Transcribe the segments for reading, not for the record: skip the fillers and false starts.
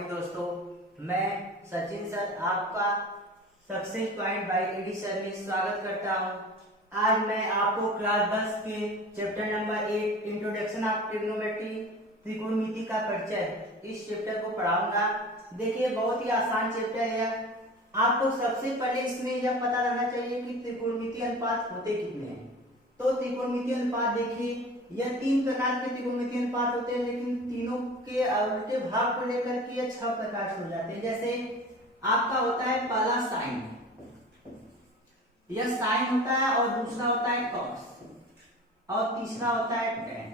Morning दोस्तों, मैं Sachin sir आपका success point by AD sir में स्वागत करता हूं। आज मैं आपको क्लास 10 के chapter number 8 introduction of trigonometry त्रिकोणमिति का परिचय इस चैप्टर को पढ़ाऊंगा। देखिए बहुत ही आसान चैप्टर है। आपको सबसे पहले इसमें यह पता रहना चाहिए कि त्रिकोणमिति अनुपात होते कितने हैं। तो त्रिकोणमिति अनुपात देखिए, यह 3 प्रकार के त्रिकोणमिति अनुपात होते हैं, लेकिन तीनों के उल्टे भाग को लेकर के यह 6 प्रकार से हो जाते हैं। जैसे आपका होता है पहला साइन, यह साइन होता है, और दूसरा होता है कॉस, और तीसरा होता है टेन।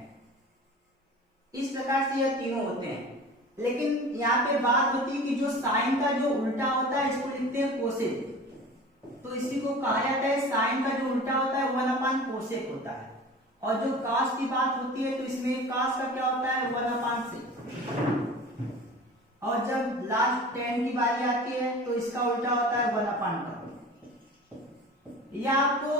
इस प्रकार से यह तीनों होते हैं। लेकिन यहाँ पे बात होती है कि जो साइन का जो उल्टा होता है इसको लिखते हैं कोसेक। तो इसी को कहा जाता है साइन का जो उल्टा होता है 1/, कोसेक होता है। और जो कास की बात होती है तो इसमें कास का क्या होता है 1/6। और जब लास्ट 10 की बारी आती है तो इसका उल्टा होता है 1/2। यह आपको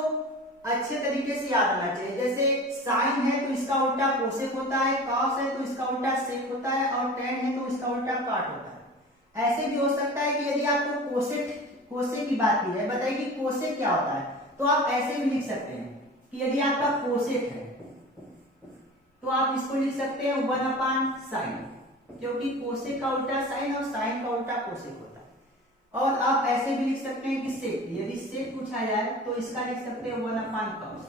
अच्छे तरीके से याद आना चाहिए। जैसे साइन है तो इसका उल्टा कोसेक होता है, कास है तो इसका उल्टा सेक होता है, और टेन है तो इसका उल्टा काट होता है। ऐसे भी हो सकता है कि यदि आपको कोसेक की बात की जाए, बताइए कि कोसेक क्या होता है, तो आप ऐसे भी लिख सकते हैं कि यदि आपका कोसेक है तो आप इसको लिख सकते हैं 1/sin, क्योंकि कोसेक का उल्टा साइन और साइन का उल्टा कोसेक होता है। और आप ऐसे भी लिख सकते हैं कि सेक, यदि सेक पूछा जाए तो इसका लिख सकते हैं 1/cos।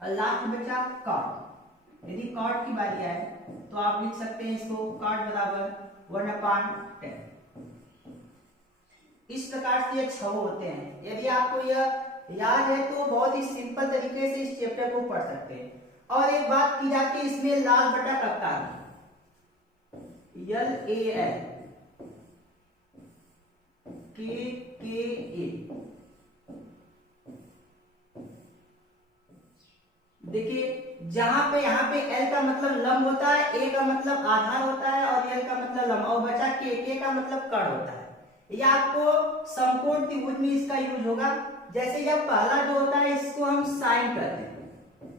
और लास्ट बचा कॉट, यदि कॉट की बारी आए तो आप लिख सकते हैं इसको कॉट बराबर 1/10। इस प्रकार से ये 6 होते हैं। यदि आपको यह याद है तो बहुत ही सिंपल तरीके से इस चैप्टर को पढ़ सकते हैं। और एक बात की जाती है इसमें लाल बटा कक्का LAL KKA। देखिए जहां पे यहाँ पे L का मतलब लंब होता है, A का मतलब आधार होता है, और L का मतलब लंब, और बचा K का मतलब कर्ण होता है। यह आपको समकोण त्रिभुज में इसका यूज होगा। जैसे यह पहला जो होता है इसको हम साइन कहते हैं।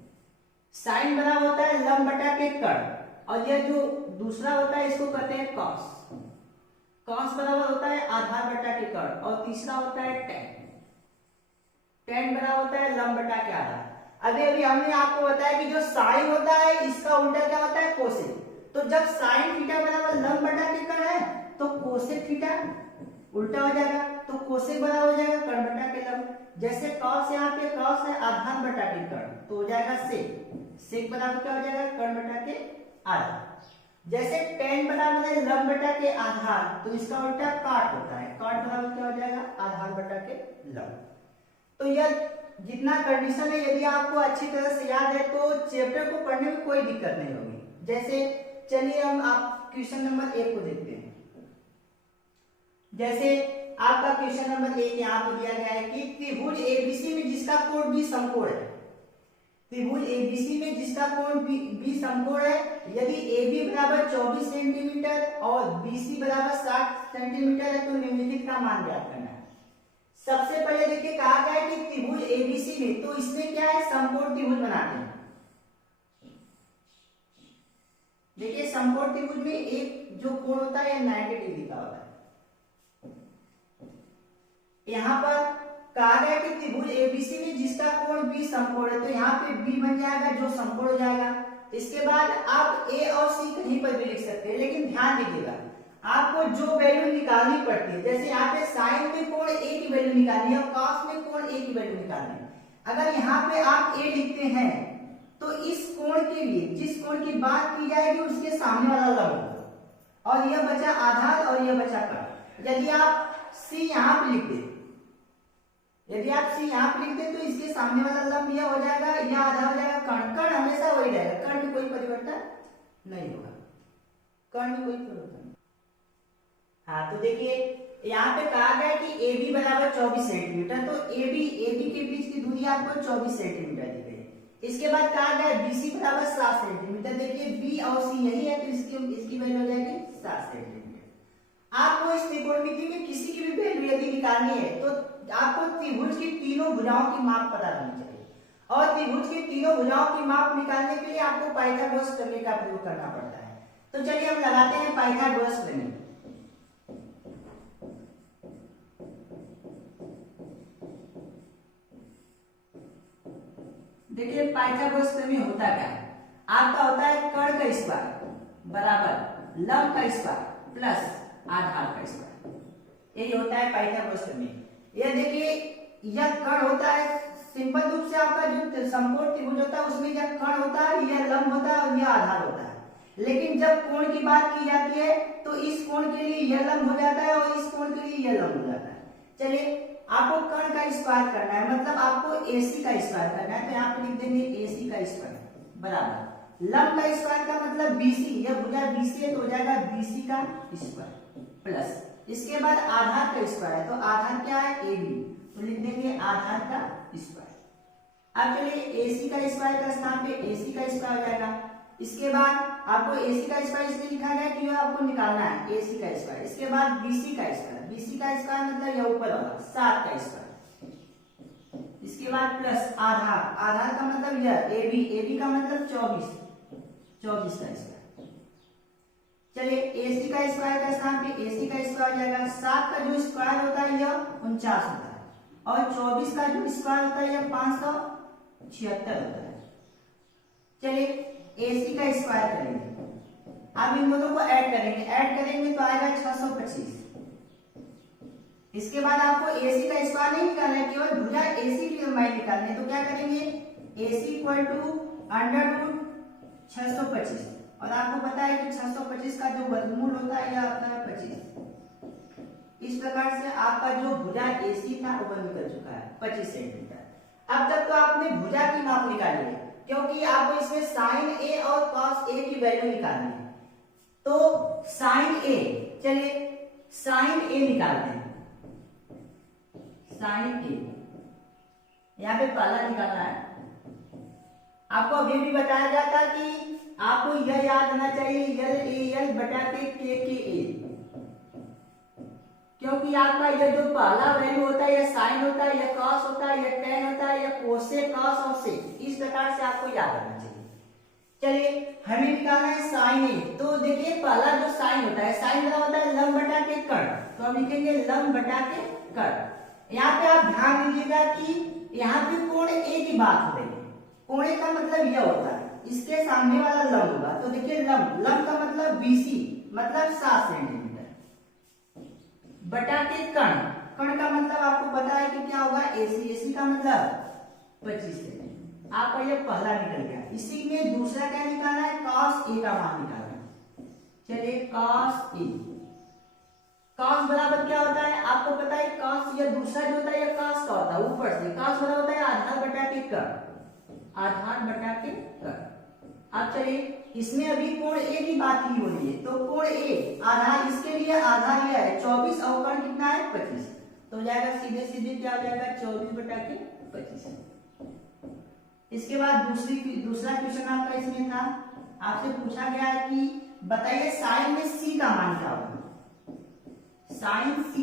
साइन बराबर होता है लंब बटा के कर्ण, और यह जो दूसरा होता है इसको कहते हैं कॉस। कॉस बराबर होता है आधार बटा के कर्ण, और तीसरा होता है टेन। टेन बराबर होता है लंब बटा के आधार। अभी हमने आपको बताया कि जो साइन होता है इसका उल्टा क्या होता है कोसेक। तो जब साइन थीटा बराबर लंब बटा के कर्ण है तो कोसेक थीटा उल्टा हो जाएगा, तो कोसेक बराबर हो जाएगा कर्ण बटा के लंब। जैसे कॉस, यहाँ पे कॉस है आधार बटा के कर्ण, तो हो जाएगा सेक। सेक बराबर क्या हो जाएगा कर्ण बटा के आधार। जैसे टेन बराबर है लंब बटा के आधार, तो इसका उल्टा काट होता है। काट बराबर क्या हो जाएगा आधार बटा के लंब। तो यह जितना कंडीशन है यदि आपको अच्छी तरह से याद है तो चैप्टर को पढ़ने में कोई दिक्कत नहीं होगी। जैसे चलिए हम आप क्वेश्चन नंबर 1 को देखते हैं। जैसे आपका क्वेश्चन नंबर 1 यहाँ पर दिया गया है कि त्रिभुज एबीसी में जिसका कोण बी समकोण है। त्रिभुज एबीसी में जिसका कोण बी समकोण है, यदि AB बराबर 24 सेंटीमीटर और BC बराबर 60 सेंटीमीटर है तो निम्नलिखित का मान ज्ञात करना है। सबसे पहले देखिए कहा गया है कि त्रिभुज एबीसी में, तो इसमें क्या है समकोण त्रिभुज बनाते हैं। देखिए समकोण त्रिभुज में एक जो कोण होता है 90 डिग्री का होता है। यहाँ पर कहा गया कि त्रिभुज एबीसी में जिसका कोण बी समकोण है, तो यहाँ पे बी बन जाएगा जो समकोण हो जाएगा। इसके बाद आप ए और सी कहीं पर भी लिख सकते हैं, लेकिन ध्यान दीजिएगा आपको जो वैल्यू निकालनी पड़ती है। जैसे यहाँ पे साइन में कोण ए की वैल्यू निकालनी है और कॉस में कोण ए की वैल्यू निकालनी है। अगर यहाँ पे आप ए लिखते हैं तो इस कोण के लिए जिस कोण की बात की जाएगी उसके सामने वाला लंब होगा, और यह बचा आधार और यह बचा कर्ण। यदि आप सी यहाँ पे लिख दे, यदि आप सी यहाँ पे लिख दे तो इसके सामने वाला लंब यह हो जाएगा, यह आधार हो जाएगा कर्ण। कर्ण हमेशा वही रहेगा, कर्ण में कोई परिवर्तन नहीं होगा, कर्ण में कोई परिवर्तन। हाँ तो देखिए यहाँ पे कहा गया कि AB बराबर 24 सेंटीमीटर, तो AB के बीच की दूरी आपको 24 सेंटीमीटर दी गई। इसके बाद कहा गया BC बराबर 7 सेंटीमीटर। देखिए B और C यही है तो इसकी वैल्यू हो जाएगी 7 सेंटीमीटर। आपको इस त्रिकोणमिति में किसी की भी वैल्यू यदि निकालनी है तो आपको त्रिभुज की तीनों भुजाओं की माप पता होनी चाहिए। और त्रिभुज की तीनों भुजाओं की माप निकालने के लिए आपको पाइथागोरस प्रमेय का प्रयोग करना पड़ता है। तो चलिए हम लगाते हैं पाइथागोरस प्रमेय। देखिए पाइथागोरस प्रमेय होता क्या है, आपका होता है कर्ण का स्क्वायर बराबर लंब का स्क्वायर प्लस आधार का स्क्वायर, यही होता है पाइथागोरस प्रमेय। ये देखिए यह कर्ण होता है, सिंपल रूप से आपका जो समकोण त्रिभुज होता है उसमें यह कर्ण होता है, यह लंब होता है और यह आधार होता है। लेकिन जब कोण की बात की जाती है तो इस कोण के लिए यह लंब हो जाता है और इस कोण के लिए यह लंब हो जाता है। चलिए आपको कर्ण का स्क्वायर करना है, मतलब आपको AC का स्क्वायर करना है, तो यहाँ पे लिख देंगे AC का स्क्वायर बराबर लंब का स्क्वायर का मतलब BC, यह भुजा BC है तो हो जाएगा BC का स्क्वायर प्लस इसके बाद आधार का स्क्वायर है, तो आधार क्या है AB, तो लिख देंगे आधार का स्क्वायर। अब चलिए AC का स्क्वायर का स्थान पे AC का स्क्वायर हो जाएगा। इसके बाद आपको AC का स्क्वायर इसलिए लिखा गया कि आपको निकालना है AC का स्क्वायर। इसके बाद BC का स्क्वायर, BC का स्क्वायर मतलब यह ऊपर वाला 7 का स्क्वायर। इसके बाद प्लस आधार, आधार का मतलब यह AB, AB का मतलब 24 का स्क्वायर। चलिए AC का स्क्वायर का स्थान पे AC का स्क्वायर हो जाएगा। 7 का जो स्क्वायर होता है यह 49 होता है और 24 का जो स्क्वायर होता है यह 576 होता है। चलिए AC का स्क्वायर करेंगे, अब इन दोनों को ऐड करेंगे तो आएगा 625। इसके बाद आपको AC का स्क्वायर नहीं निकालना है, केवल भुजा AC की लंबाई निकालनी है, तो क्या करेंगे AC equal to under root 625 और आपको पता है कि 625 का जो वर्गमूल होता है यह आता है 25। इस प्रकार से आपका जो भुजा AC था वो निकल चुका है 25 सेंटीमीटर। अब तक तो आपने भुजा की माप निकाली है, क्योंकि आपको इसमें साइन A और कॉस A की वैल्यू निकालनी है, तो साइन A, चलिए साइन A निकालते हैं। साइन A यहाँ पे पहला निकालना है। आपको अभी भी बताया जाता कि आपको यह याद रहना चाहिए LAL बटा के A, क्योंकि आपका यह जो पहला वैल्यू होता है यह साइन होता है, यह कॉस होता है, यह टेन होता है, यह कोसेक कॉस और सेक, इस प्रकार से आपको याद रखना चाहिए। चलिए हमें निकालना है साइन A, तो देखिए पहला जो साइन होता है, साइन मतलब होता है लंब बटा के कर्ण, तो हम लिखेंगे लंब बटा के कर्ण। यहाँ पे आप ध्यान दीजिएगा कि यहाँ पे कोण A की बात हो रही है, कोण A का मतलब यह होता है इसके सामने वाला लंब होगा, तो देखिए लंब का मतलब BC मतलब 7 सेंटीमीटर बटा के कर्ण का मतलब आपको पता है कि क्या होगा AC का मतलब 25 सेंटीमीटर। आपका ये पहला निकल गया। इसी में दूसरा क्या निकालना है, cos A का मान निकालना है। चलिए cos A, cos बराबर क्या होता है आपको पता है, cos यह दूसरा जो होता है यह cos का होता है ऊपर से, cos बराबर होता है आधार बटा के कर्ण। अब चलिए इसमें अभी कोण A की बात ही हो रही है, तो कोण A आधार, इसके लिए आधार यह है 24 और कर्ण कितना है 25, तो हो जाएगा सीधे क्या हो जाएगा 24 बटा के 25। इसके बाद दूसरा क्वेश्चन आपका इसमें था, आपसे पूछा गया है कि बताइए साइन में C का मान क्या होगा, साइन C।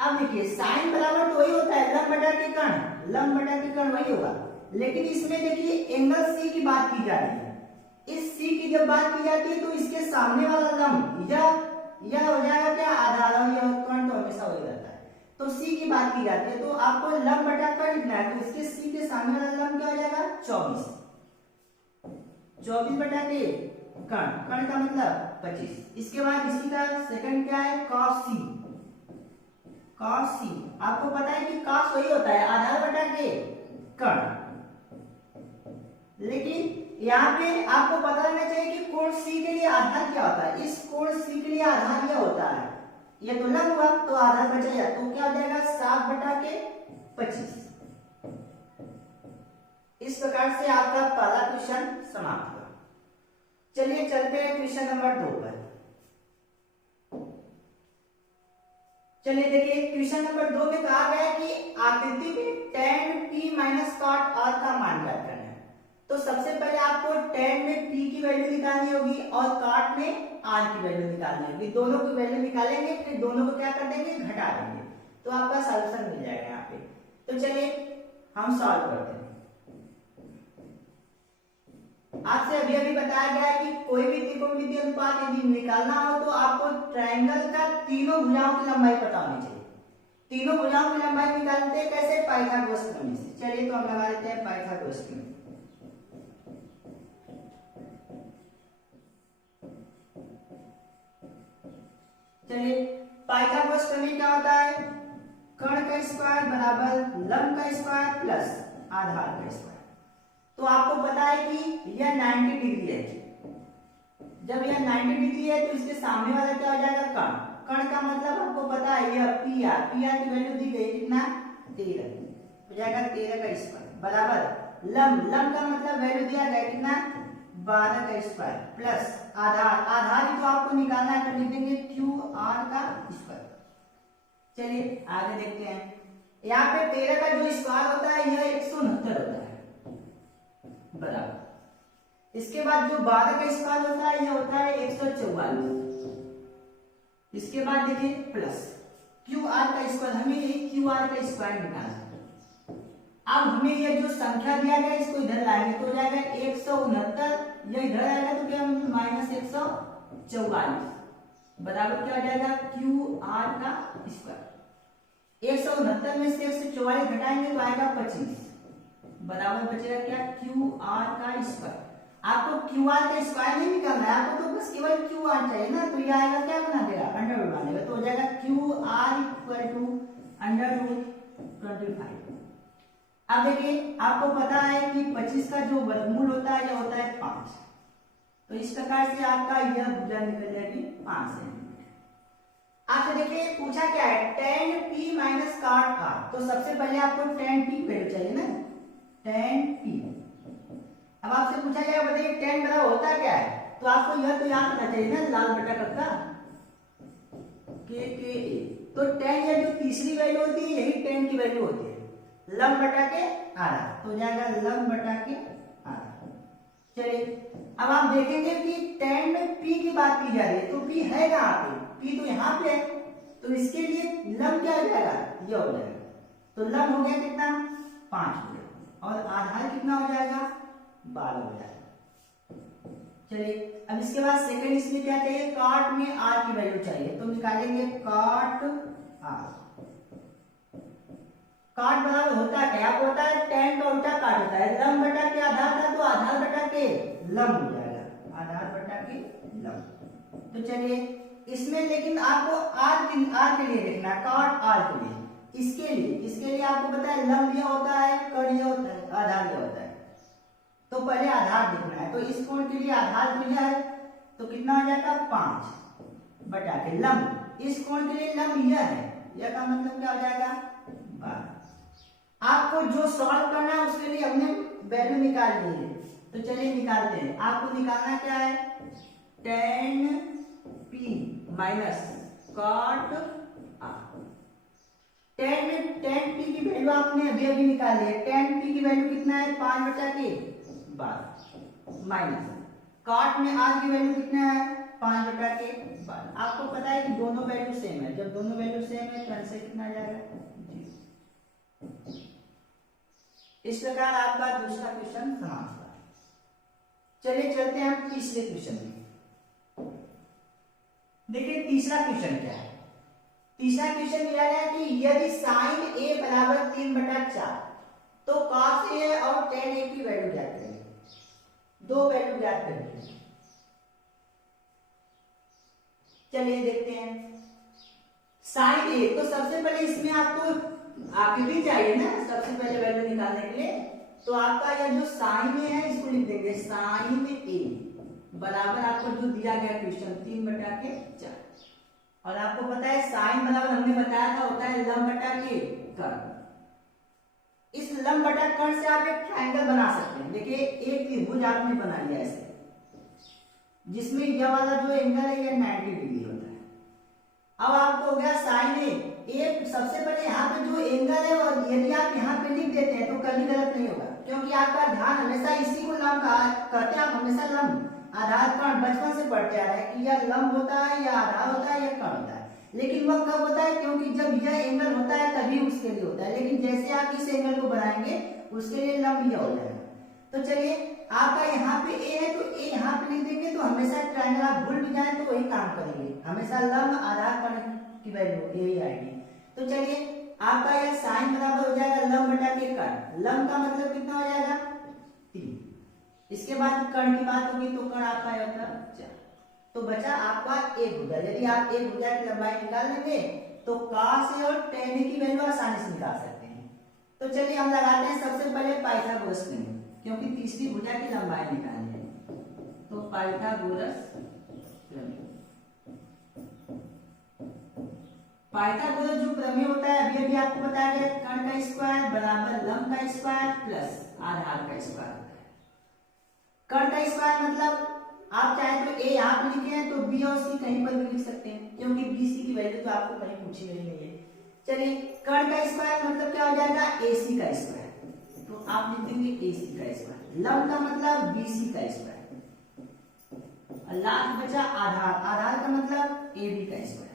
अब देखिए साइन बराबर तो वही होता है लंब बटा के कर्ण वही होगा, लेकिन इसमें देखिए एंगल C की बात की जा रही है। इस C की जब बात की जाती है तो इसके सामने वाला लंब यह हो जाएगा क्या आधार, और यह कर्ण तो हमेशा वही रहता है, तो C की बात की जाती है, तो आपको लंब बटा कर्ण लिखना है, तो इसके C के सामने वाला लंब क्या हो जाएगा 24 बटा के कर्ण का मतलब 25। इसके बाद इसी का सेकंड क्या है cos C। आपको पता है कि cos वही होता है आधार बटा के कर्ण, लेकिन यहाँ पे आपको पता रहना चाहिए कि कोण C के लिए आधार क्या होता है। इस कोण C के लिए आधार यह होता है, यह तो लंब हुआ तो आधार बचेगा, तो क्या हो जाएगा 7 बटा के 25। इस प्रकार से आपका पहला क्वेश्चन समाप्त हुआ। चलिए चलते हैं क्वेश्चन नंबर 2 पर। चलिए देखिए क्वेश्चन नंबर 2 में कहा गया है कि आकृति में tan P minus cot R का मान ज्ञात करना है। तो सबसे पहले आपको tan में P की वैल्यू निकालनी होगी और cot में R की वैल्यू निकालनी होगी। दोनों की वैल्यू निकालेंगे, फिर दोनों को क्या कर देंगे घटा देंगे, तो आपका सॉल्यूशन मिल जाएगा यहाँ पे। तो चलिए हम सॉल्व करते हैं। आपसे अभी अभी बताया गया है कि कोई भी त्रिकोणमितीय अनुपात यदि निकालना हो तो आपको ट्रायंगल का तीनों भुजाओं की लंबाई पता होनी चाहिए। तीनों भुजाओं की लंबाई निकालते हैं कैसे? पाइथागोरस प्रमेय से। चलिए तो हम लगा लेते हैं पाइथागोरस प्रमेय। चलिए पाइथागोरस प्रमेय क्या होता है? कर्ण का स्क्वायर बराबर लंब का स्क्वायर प्लस आधार का स्क्वायर। तो आपको पता है कि यह 90 डिग्री है। जब यह 90 डिग्री है तो इसके सामने वाला क्या हो जाएगा? कर्ण। कर्ण का मतलब आपको पता है यह पी आर की वैल्यू दी गई कितना? 13 हो जाएगा 13 का स्क्वायर बराबर लंब। लंब का मतलब वैल्यू दिया गया कितना? 12 का स्क्वायर प्लस आधार। आधार ही तो आपको निकालना है तो लिख देंगे क्यू आर का स्क्वायर। चलिए आगे देखते हैं। यहाँ पे 13 का जो स्क्वायर होता है यह 169 होता है बराबर। इसके बाद जो 12 का स्क्वायर होता है यह होता है 144। इसके बाद देखिए प्लस क्यू आर का स्क्वायर। हमें ये क्यू आर का स्क्वायर निकालना है। अब हमें ये जो संख्या दिया गया इसको इधर लाएंगे तो हो जाएगा 169। यह इधर आएगा तो क्या माइनस 144 बराबर क्या हो जाएगा? क्यू आर का स्क्वायर। 169 में से 144 घटाएंगे तो आएगा 25 बराबर बचेगा क्या? क्यू आर का स्क्वायर। आपको क्यू आर का स्क्वायर नहीं निकालना है, आपको तो बस केवल क्यू आर चाहिए ना। तो ये आएगा क्या बना देगा? अंडर रूट बना देगा तो हो जाएगा Q R equal to under root 25। अब देखिए आपको पता है कि 25 का जो वर्गमूल होता है यह होता है 5। तो इस प्रकार से आपका यह भुजा निकल जाएगी 5 सेंटीमीटर। आपसे देखिए पूछा क्या है? tan p minus cot r। तो सबसे पहले आपको tan p वैल्यू चाहिए ना, tan p। अब आपसे पूछा गया बताइए tan बराबर होता क्या है? तो आपको यह तो याद रखना चाहिए ना, लाल बटा कक्का k a। तो tan या जो तीसरी वैल्यू होती है यही tan की वैल्यू होती है, लंब बटा के आधा। तो हो जाएगा लंब बटा के आधा। चलिए अब आप देखेंगे कि tan में p की बात की जा रही है तो p है कहां पे? p तो यहाँ पे है। तो इसके लिए लंब क्या हो जाएगा? यह हो जाएगा। तो लंब हो गया कितना? 5 हो गया और आधार कितना हो जाएगा? 12 हो जाएगा। चलिए अब इसके बाद सेकंड इसमें क्या चाहिए? cot में r की वैल्यू चाहिए तो निकालेंगे cot r। काट बराबर होता क्या? आपको होता है tan का उल्टा काट होता है लंब बटा के आधार का, तो आधार बटा के लंब हो जाएगा, आधार बटा के लंब। तो चलिए इसमें लेकिन आपको r के लिए देखना, काट r के लिए। इसके लिए आपको पता है लंब यह होता है, कर्ण यह होता है, आधार यह होता है। तो पहले आधार देखना है। तो इस कोण के लिए आधार तो यह है तो कितना हो जाएगा? 5 बटा के लंब। इस कोण के लिए लंब यह है, यह का मतलब क्या हो जाएगा? 12। आपको जो सॉल्व करना है उसके लिए हमने वैल्यू निकाल ली है तो चलिए निकालते हैं। आपको निकालना क्या है? tan p minus cot r। tan p की वैल्यू आपने अभी अभी निकाली है। tan p की वैल्यू कितना है? 5 बटा के 12 माइनस cot में r की वैल्यू कितना है? 5 बटा के 12। आपको पता है कि दोनों वैल्यू सेम है। जब दोनों वैल्यू सेम है तो आंसर कितना आ जाएगा? इस प्रकार आपका दूसरा क्वेश्चन समाप्त हुआ। चलिए चलते हैं हम तीसरे क्वेश्चन में। देखिए तीसरा क्वेश्चन क्या है? तीसरा क्वेश्चन दिया गया कि यदि sin a बराबर 3/4 तो cos a और tan a की वैल्यू ज्ञात करेंगे। दो वैल्यू ज्ञात करेंगे। चलिए देखते हैं sin a। तो सबसे पहले इसमें आपको आकृति चाहिए ना सबसे पहले वैल्यू निकालने के लिए। तो आपका यह जो साइन है इसको लिख देंगे साइन ए बराबर आपको जो दिया गया क्वेश्चन 3/4। और आपको पता है साइन बराबर हमने बताया था होता है लंब बटा के कर्ण। इस लंब बटा कर्ण से आप एक ट्रायंगल बना सकते हैं। देखिए एक त्रिभुज आपने बना लिया ऐसे, जिसमें यह वाला जो एंगल है यह 90 डिग्री होता है। अब आपको हो गया साइन ए। एक सबसे पहले यहाँ पे जो एंगल है और यदि आप यहाँ पे लिख देते हैं तो कभी गलत नहीं होगा, क्योंकि आपका ध्यान हमेशा इसी को लंब कहते हैं। आप हमेशा लंब आधार कर्ण बचपन से पढ़ते आ रहे हैं कि यह लंब होता है, यह आधार होता है, यह कर्ण होता है। लेकिन वह कब होता है? क्योंकि जब यह एंगल होता है तभी उसके लिए होता है। लेकिन जैसे आप इस एंगल को बनाएंगे उसके लिए लंब यह हो जाएगा। तो चलिए आपका यहाँ पे ए है तो ए यहाँ पे लिख देंगे। तो हमेशा ट्रायंगल आप भूल भी जाए तो वही काम करेंगे, हमेशा लंब आधार कोण की वैल्यू यही आएगी। तो चलिए आपका यह साइन बराबर हो जाएगा लंब बटा के कर्ण। लंब का मतलब कितना हो जाएगा 3। इसके बाद कर्ण की बात होगी तो कर्ण आपका होगा 4। तो बचा आपका एक भुजा। यदि आप एक भुजा की लंबाई निकाल लेंगे तो cos a और tan a की वैल्यू आसानी से निकाल सकते हैं। तो चलिए हम लगाते हैं सबसे पहले पाइथागोरस प्रमेय, क्योंकि तीसरी भुजा की लंबाई निकालनी है। तो पाइथागोरस प्रमेय, पाइथागोरस जो प्रमेय होता है अभी अभी आपको बताया गया, कर्ण का स्क्वायर बराबर लंब का स्क्वायर प्लस आधार का स्क्वायर होता है। कर्ण का स्क्वायर मतलब आप चाहे तो ए यहाँ पे लिखे हैं तो बी और सी कहीं पर भी लिख सकते हैं, क्योंकि बी सी की वैल्यू तो आपको कहीं पूछी नहीं है। चलिए कर्ण का स्क्वायर मतलब क्या हो जाएगा ए सी का स्क्वायर। तो आप लिख देंगे ए सी का स्क्वायर। लंब का मतलब बी सी का स्क्वायर। और लास्ट बचा आधार, आधार का मतलब ए बी का स्क्वायर।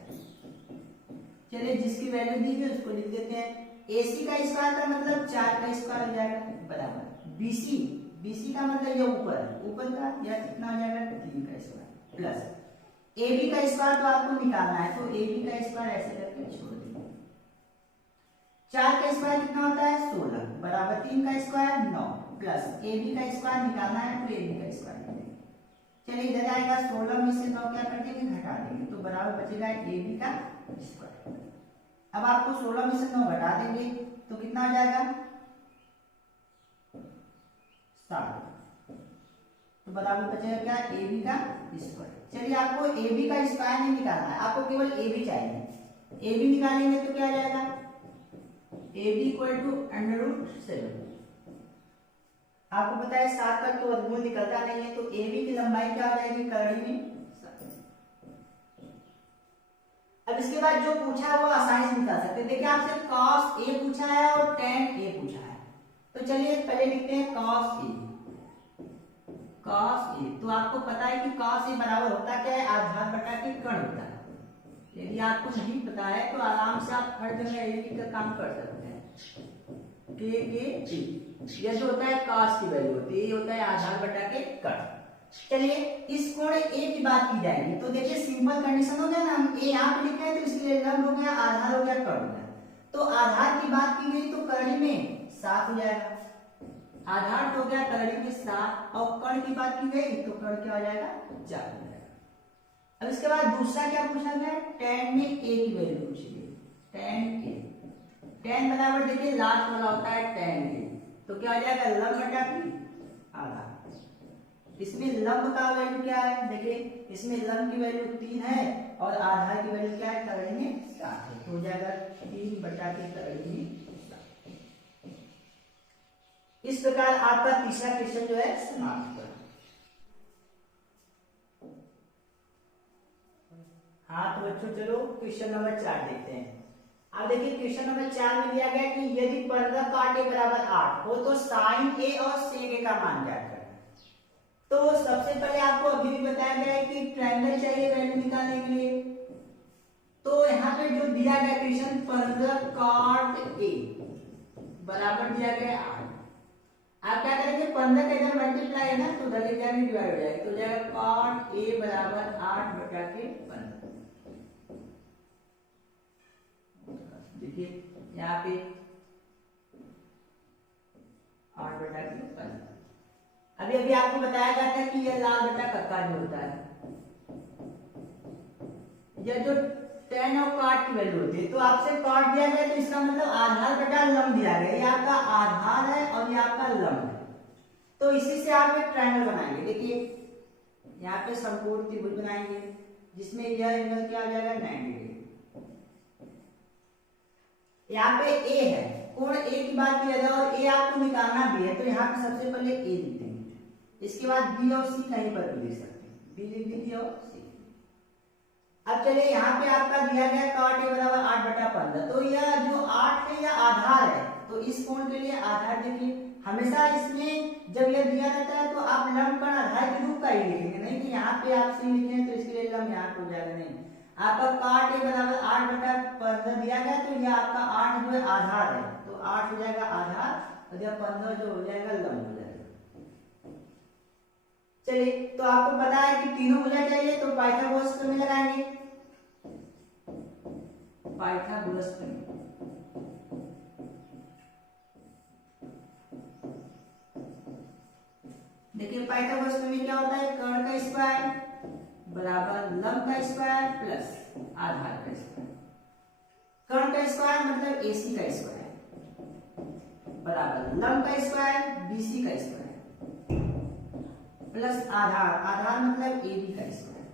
चलिए जिसकी वैल्यू दी है उसको लिख देते हैं। ए सी का स्क्वायर का मतलब 4 का स्क्वायर हो जाएगा बराबर बी सी, बीसी का मतलब ये ऊपर है, ऊपर का या कितना हो जाएगा 3 का स्क्वायर प्लस ए बी का स्क्वायर तो आपको निकालना है। तो ए बी का स्क्वायर ऐसे करके छोड़ देंगे। 4 का स्क्वायर कितना होता है 16 बराबर 3 का स्क्वायर 9 प्लस ए बी का स्क्वायर निकालना है तो ए बी का स्क्वायर कर देंगे। चलिए इधर आएगा 16 में से 9 क्या कर देंगे घटा देंगे, तो बराबर बचेगा ए बी का स्क्वायर। अब आपको 16 में से 9 घटा देंगे तो कितना आ जाएगा 7। तो बराबर बचेगा क्या ए बी का स्क्वायर। चलिए आपको ए बी का स्क्वायर नहीं निकालना है, आपको केवल ए बी चाहिए। ए बी निकालेंगे तो क्या आ जाएगा ए बी इक्वल टू √7। आपको पता है 7 का तो वर्गमूल निकलता नहीं है, तो ए बी की लंबाई क्या हो जाएगी करड़ी में 7। अब इसके बाद जो पूछा है वो आसानी से निकाल सकते हैं। देखिए आपसे cos a पूछा है और tan a पूछा है, तो चलिए पहले लिखते हैं cos a। cos a तो आपको पता है कि cos a बराबर होता क्या है आधार बटा के कर्ण होता है। यदि आपको नहीं पता है तो आराम से आप हर जगह ए का काम कर सकते हैं। k यह जो होता है cos की वैल्यू होती है, ये होता है आधार बटा के कर्ण। चलिए इस कोण a की बात की जाएगी तो देखिए सिंपल कंडीशन हो गया ना, हम a यहाँ पे लिखे हैं तो इसलिए लंब हो गया, आधार हो गया, कर्ण हो गया। तो आधार की बात की गई तो करड़ी में 7 हो जाएगा, आधार हो गया करड़ी में 7 और कर्ण की बात की गई तो कर्ण क्या हो जाएगा 4 हो जाएगा। अब इसके बाद दूसरा क्या पूछा गया tan में a की वैल्यू पूछी गई। tan a, tan बराबर देखिए लास्ट वाला होता है tan a, तो क्या हो जाएगा लंब बटा की आधार। इसमें लंब का वैल्यू क्या है देखिए, इसमें लंब की वैल्यू 3 है और आधार की वैल्यू क्या है करड़ी में 7 है, तो हो जाएगा 3 बटा के करड़ी में 7। इस प्रकार आपका तीसरा क्वेश्चन जो है समाप्त हुआ। हाँ तो बच्चों चलो क्वेश्चन नंबर 4 देखते हैं। अब देखिए क्वेश्चन नंबर 4 में दिया गया कि यदि 15 cot a बराबर 8 हो तो sin a और sec a का मान ज्ञात करें। तो सबसे पहले आपको अभी भी बताया गया है कि ट्रायंगल चाहिए वैल्यू निकालने के लिए। तो यहाँ पे जो दिया गया क्वेश्चन 15 cot a बराबर दिया गया 8, आप क्या करेंगे 15 का इधर मल्टीप्लाई है ना तो उधर ले जाके डिवाइड हो जाएगा, तो जाएगा cot a बराबर 8 बटा के 15। देखिए यहाँ पे 8 बटा के 15। अभी अभी आपको बताया गया था कि यह लाल बटा कक्का जो होता है, यह जो tan और cot की वैल्यू होती है, तो आपसे cot दिया गया तो इसका मतलब आधार बटा लंब दिया गया। ये आपका आधार है और ये आपका लंब है, तो इसी से आप एक ट्रायंगल बनाएंगे। देखिए यहाँ पे संपूर्ण त्रिभुज बनाएंगे जिसमें यह एंगल क्या हो जाएगा 90 डिग्री। यहाँ पे a है, कोण a की बात की जाए और a आपको निकालना भी है, तो यहाँ पे सबसे पहले a लिख देंगे। इसके बाद b और c कहीं पर भी लिख सकते हैं, b लिख दीजिए और c। अब चलिए यहाँ पे आपका दिया गया cot a बराबर 8 बटा 15, तो यह जो 8 है यह आधार है, तो इस कोण के लिए आधार देखिए हमेशा इसमें जब यह दिया रहता है तो आप लंब कर्ण आधार के रूप का ही लिखेंगे, नहीं कि यहाँ पे आप c लिखे हैं तो इसके लिए लंब यहाँ हो जाएगा, नहीं। आपका cot a बराबर 8 बटा 15 दिया गया तो यह आपका 8 जो है आधार है, तो 8 हो जाएगा आधार और यह 15 जो हो जाएगा लंब हो जाएगा। चलिए, तो आपको पता है कि तीनों भुजा चाहिए, तो पाइथागोरस प्रमेय लगाएंगे। पाइथागोरस प्रमेय, देखिए पाइथागोरस प्रमेय क्या होता है, कर्ण का स्क्वायर बराबर लंब का स्क्वायर प्लस आधार का स्क्वायर। कर्ण का स्क्वायर मतलब AC का स्क्वायर बराबर लंब का स्क्वायर BC का स्क्वायर प्लस आधार, आधार मतलब AB का स्क्वायर।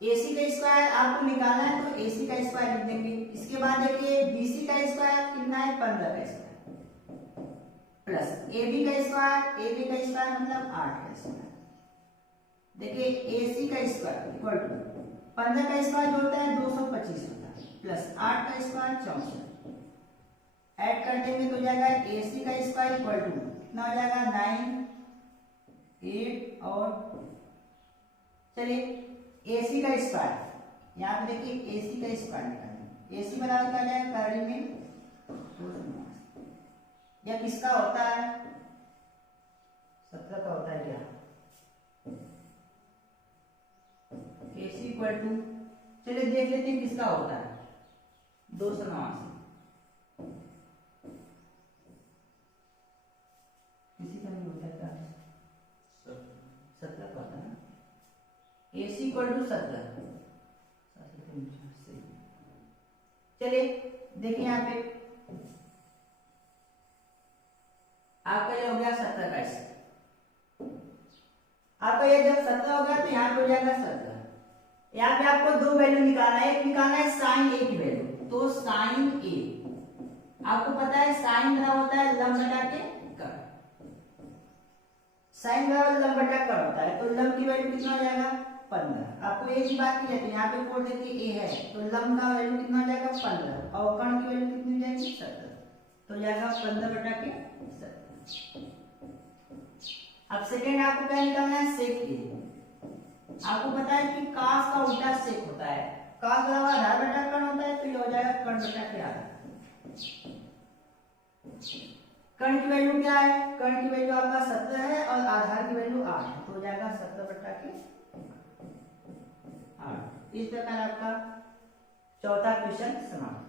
AC का स्क्वायर आपको निकालना है तो AC का स्क्वायर लिख देंगे। इसके बाद देखिए BC का स्क्वायर कितना है, 15 का स्क्वायर प्लस AB का स्क्वायर, AB का स्क्वायर मतलब 8 का स्क्वायर। देखिए AC का स्क्वायर इक्वल टू 15 का स्क्वायर जो होता है 225 होता है प्लस 8 का स्क्वायर 64। ऐड कर देंगे तो हो जाएगा AC का स्क्वायर इक्वल टू कितना हो जाएगा 9, 8 और चलिए AC का स्क्वायर, यहाँ पे देखिए AC का स्क्वायर निकालेंगे। AC बराबर क्या जाएगा करड़ी में यह किसका होता है, 17 का होता है क्या, AC इक्वल टू, चलिए देख लेते हैं किसका होता है, 289। किसी का नहीं होता क्या, 17 का होता है ना, AC इक्वल टू 17। चलिए देखिए यहाँ पे आपका ये हो गया 17 का स्क्वायर। आपका ये जब 17 हो गया तो यहाँ पे हो जाएगा 17। यहाँ पे आपको दो वैल्यू निकालना है, एक निकालना है साइन A की वैल्यू, तो साइन A आपको पता है साइन बराबर होता है लंब बटा के कर्ण। साइन बराबर लंब बटा कर्ण होता है, तो लंब की वैल्यू कितना हो जाएगा 15। आपको एक ही बात की जाती है, यहाँ पे कोड देखिए A है तो लंब का वैल्यू कितना हो जाएगा 15 और कर्ण की वैल्यू कितनी हो जाएगी 17, तो जाएगा 15 बटा के 17। अब सेकेंड आपको क्या निकालना है, सेक A। आपको पता है कि कास का उल्टा सेक होता है, कास बराबर आधार बटा कर्ण होता है, तो ये हो जाएगा कर्ण बटा के आधार। कर्ण की वैल्यू क्या है, कर्ण की वैल्यू आपका 17 है और आधार की वैल्यू 8 है, तो हो जाएगा 17 बटा के 8। इस प्रकार आपका चौथा क्वेश्चन समाप्त।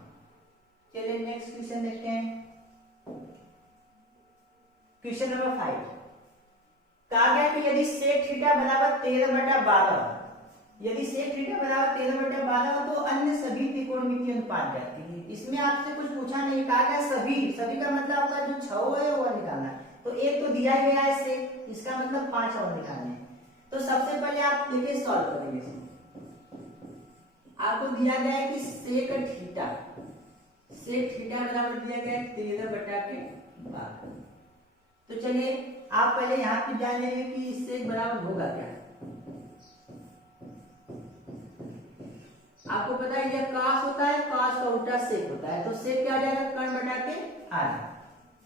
चलिए नेक्स्ट क्वेश्चन देखते हैं। क्वेश्चन नंबर 5 कहा गया कि यदि सेक थीटा बराबर 13/12, यदि सेक थीटा बराबर 13/12 हो तो अन्य सभी त्रिकोणमितीय अनुपात ज्ञात कीजिए। इसमें आपसे कुछ पूछा नहीं, कहा गया सभी, सभी का मतलब आपका जो 6 है वो निकालना है। तो एक तो दिया गया है सेक, इसका मतलब 5 और निकालने हैं। तो सबसे पहले आप देखिए सॉल्व करेंगे। आपको दिया गया है कि सेक थीटा, सेक थीटा बराबर दिया गया है 13/12। तो चलिए आप पहले यहाँ पे जान लेंगे कि इससे बराबर होगा क्या। आपको पता है यह कास होता है, कास का उल्टा सेक होता है, तो सेक क्या हो जाएगा कर्ण बटा के आधा।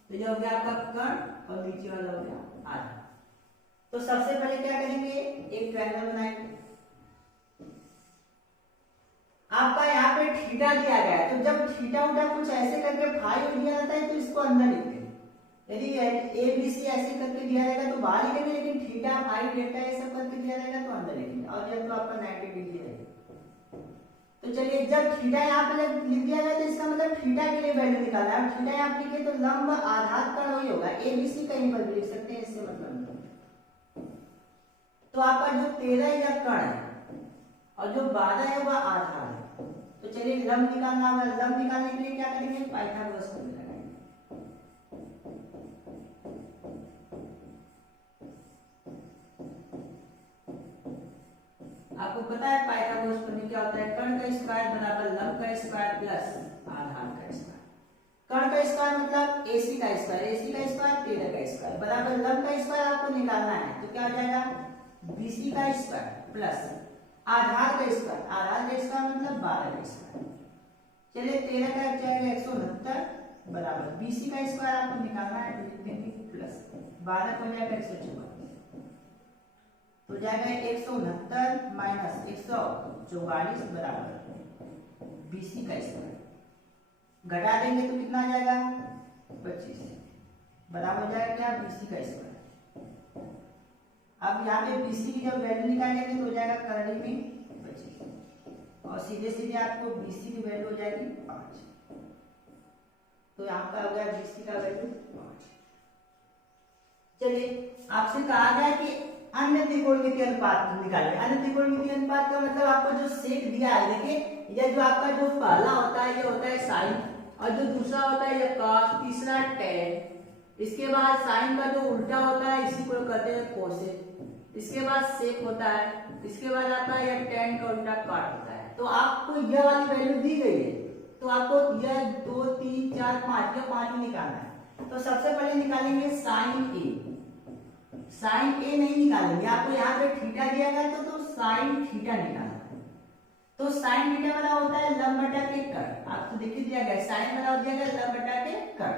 तो ये हो गया आपका कर्ण और नीचे वाला हो गया आधा। तो सबसे पहले क्या करेंगे, एक ट्रायंगल बनाएंगे। आपका यहाँ पे थीटा दिया गया है, तो जब थीटा उल्टा कुछ ऐसे करके फाई दिया जाता है तो इसको अंदर लिखते हैं। यदि ABC ऐसे करके दिया जाएगा तो बाहर लिखेंगे, लेकिन थीटा फाई डेल्टा ये सब करके दिया जाएगा तो अंदर लिखेंगे, और यह तो आपका 90 डिग्री है। तो चलिए जब थीटा यहाँ पे लिख दिया गया तो इसका मतलब थीटा के लिए वैल्यू निकालना है। थीटा यहाँ पे लिखे तो लंब आधार कर्ण वही होगा, ABC कहीं पर भी लिख सकते हैं, इससे मतलब नहीं। तो आपका जो 13 यह कर्ण है और जो 12 है वह आधार है। तो चलिए लंब निकालना होगा, लंब निकालने के लिए क्या करेंगे, पाइथागोरस प्रमेय लगाएंगे। आपको पता है पाइथागोरस प्रमेय क्या होता है, कर्ण का स्क्वायर बराबर लंब का स्क्वायर प्लस आधार का स्क्वायर। कर्ण का स्क्वायर मतलब AC का स्क्वायर, AC का स्क्वायर 13 का स्क्वायर बराबर लंब का स्क्वायर आपको निकालना है, तो क्या हो जाएगा BC का स्क्वायर प्लस आधार का स्क्वायर, आधार का स्क्वायर मतलब 12 का स्क्वायर। चलिए 13 का जाएगा 169 बराबर BC का स्क्वायर आपको निकालना है, तो लिख देंगे प्लस 12 को जाएगा 144, तो जाएगा 169 माइनस 144 बराबर BC का स्क्वायर। घटा देंगे तो कितना आ जाएगा 25 बराबर हो जाएगा क्या BC का स्क्वायर। अब यहाँ पे BC की जब वैल्यू निकालेंगे तो हो जाएगा करड़ी में 25 और सीधे सीधे आपको BC की वैल्यू हो जाएगी 5। तो आपका हो गया BC का वैल्यू 5। चलिए आपसे कहा गया कि अन्य त्रिकोणमितीय अनुपात निकालिए। अन्य त्रिकोणमितीय अनुपात का मतलब आपको जो सेक दिया है, देखिए यह जो आपका जो पहला होता है ये होता है साइन, और जो दूसरा होता है यह कॉस, तीसरा टेन, इसके बाद साइन का जो उल्टा होता है इसी को कहते हैं कोसेक, इसके बाद सेक होता है, इसके बाद आपका यह टेन का उल्टा काट होता है। तो आपको यह वाली वैल्यू दी गई है तो आपको यह 2 3 4 5 या 5 ही निकालना है। तो सबसे पहले निकालेंगे साइन ए। साइन ए नहीं निकालेंगे, आपको यहाँ पे थीटा दिया गया तो साइन थीटा निकालना है। तो साइन थीटा वाला होता है लंब बटा के कट, आपको देखिए दिया गया साइन वाला दिया गया लंब बटा के कट।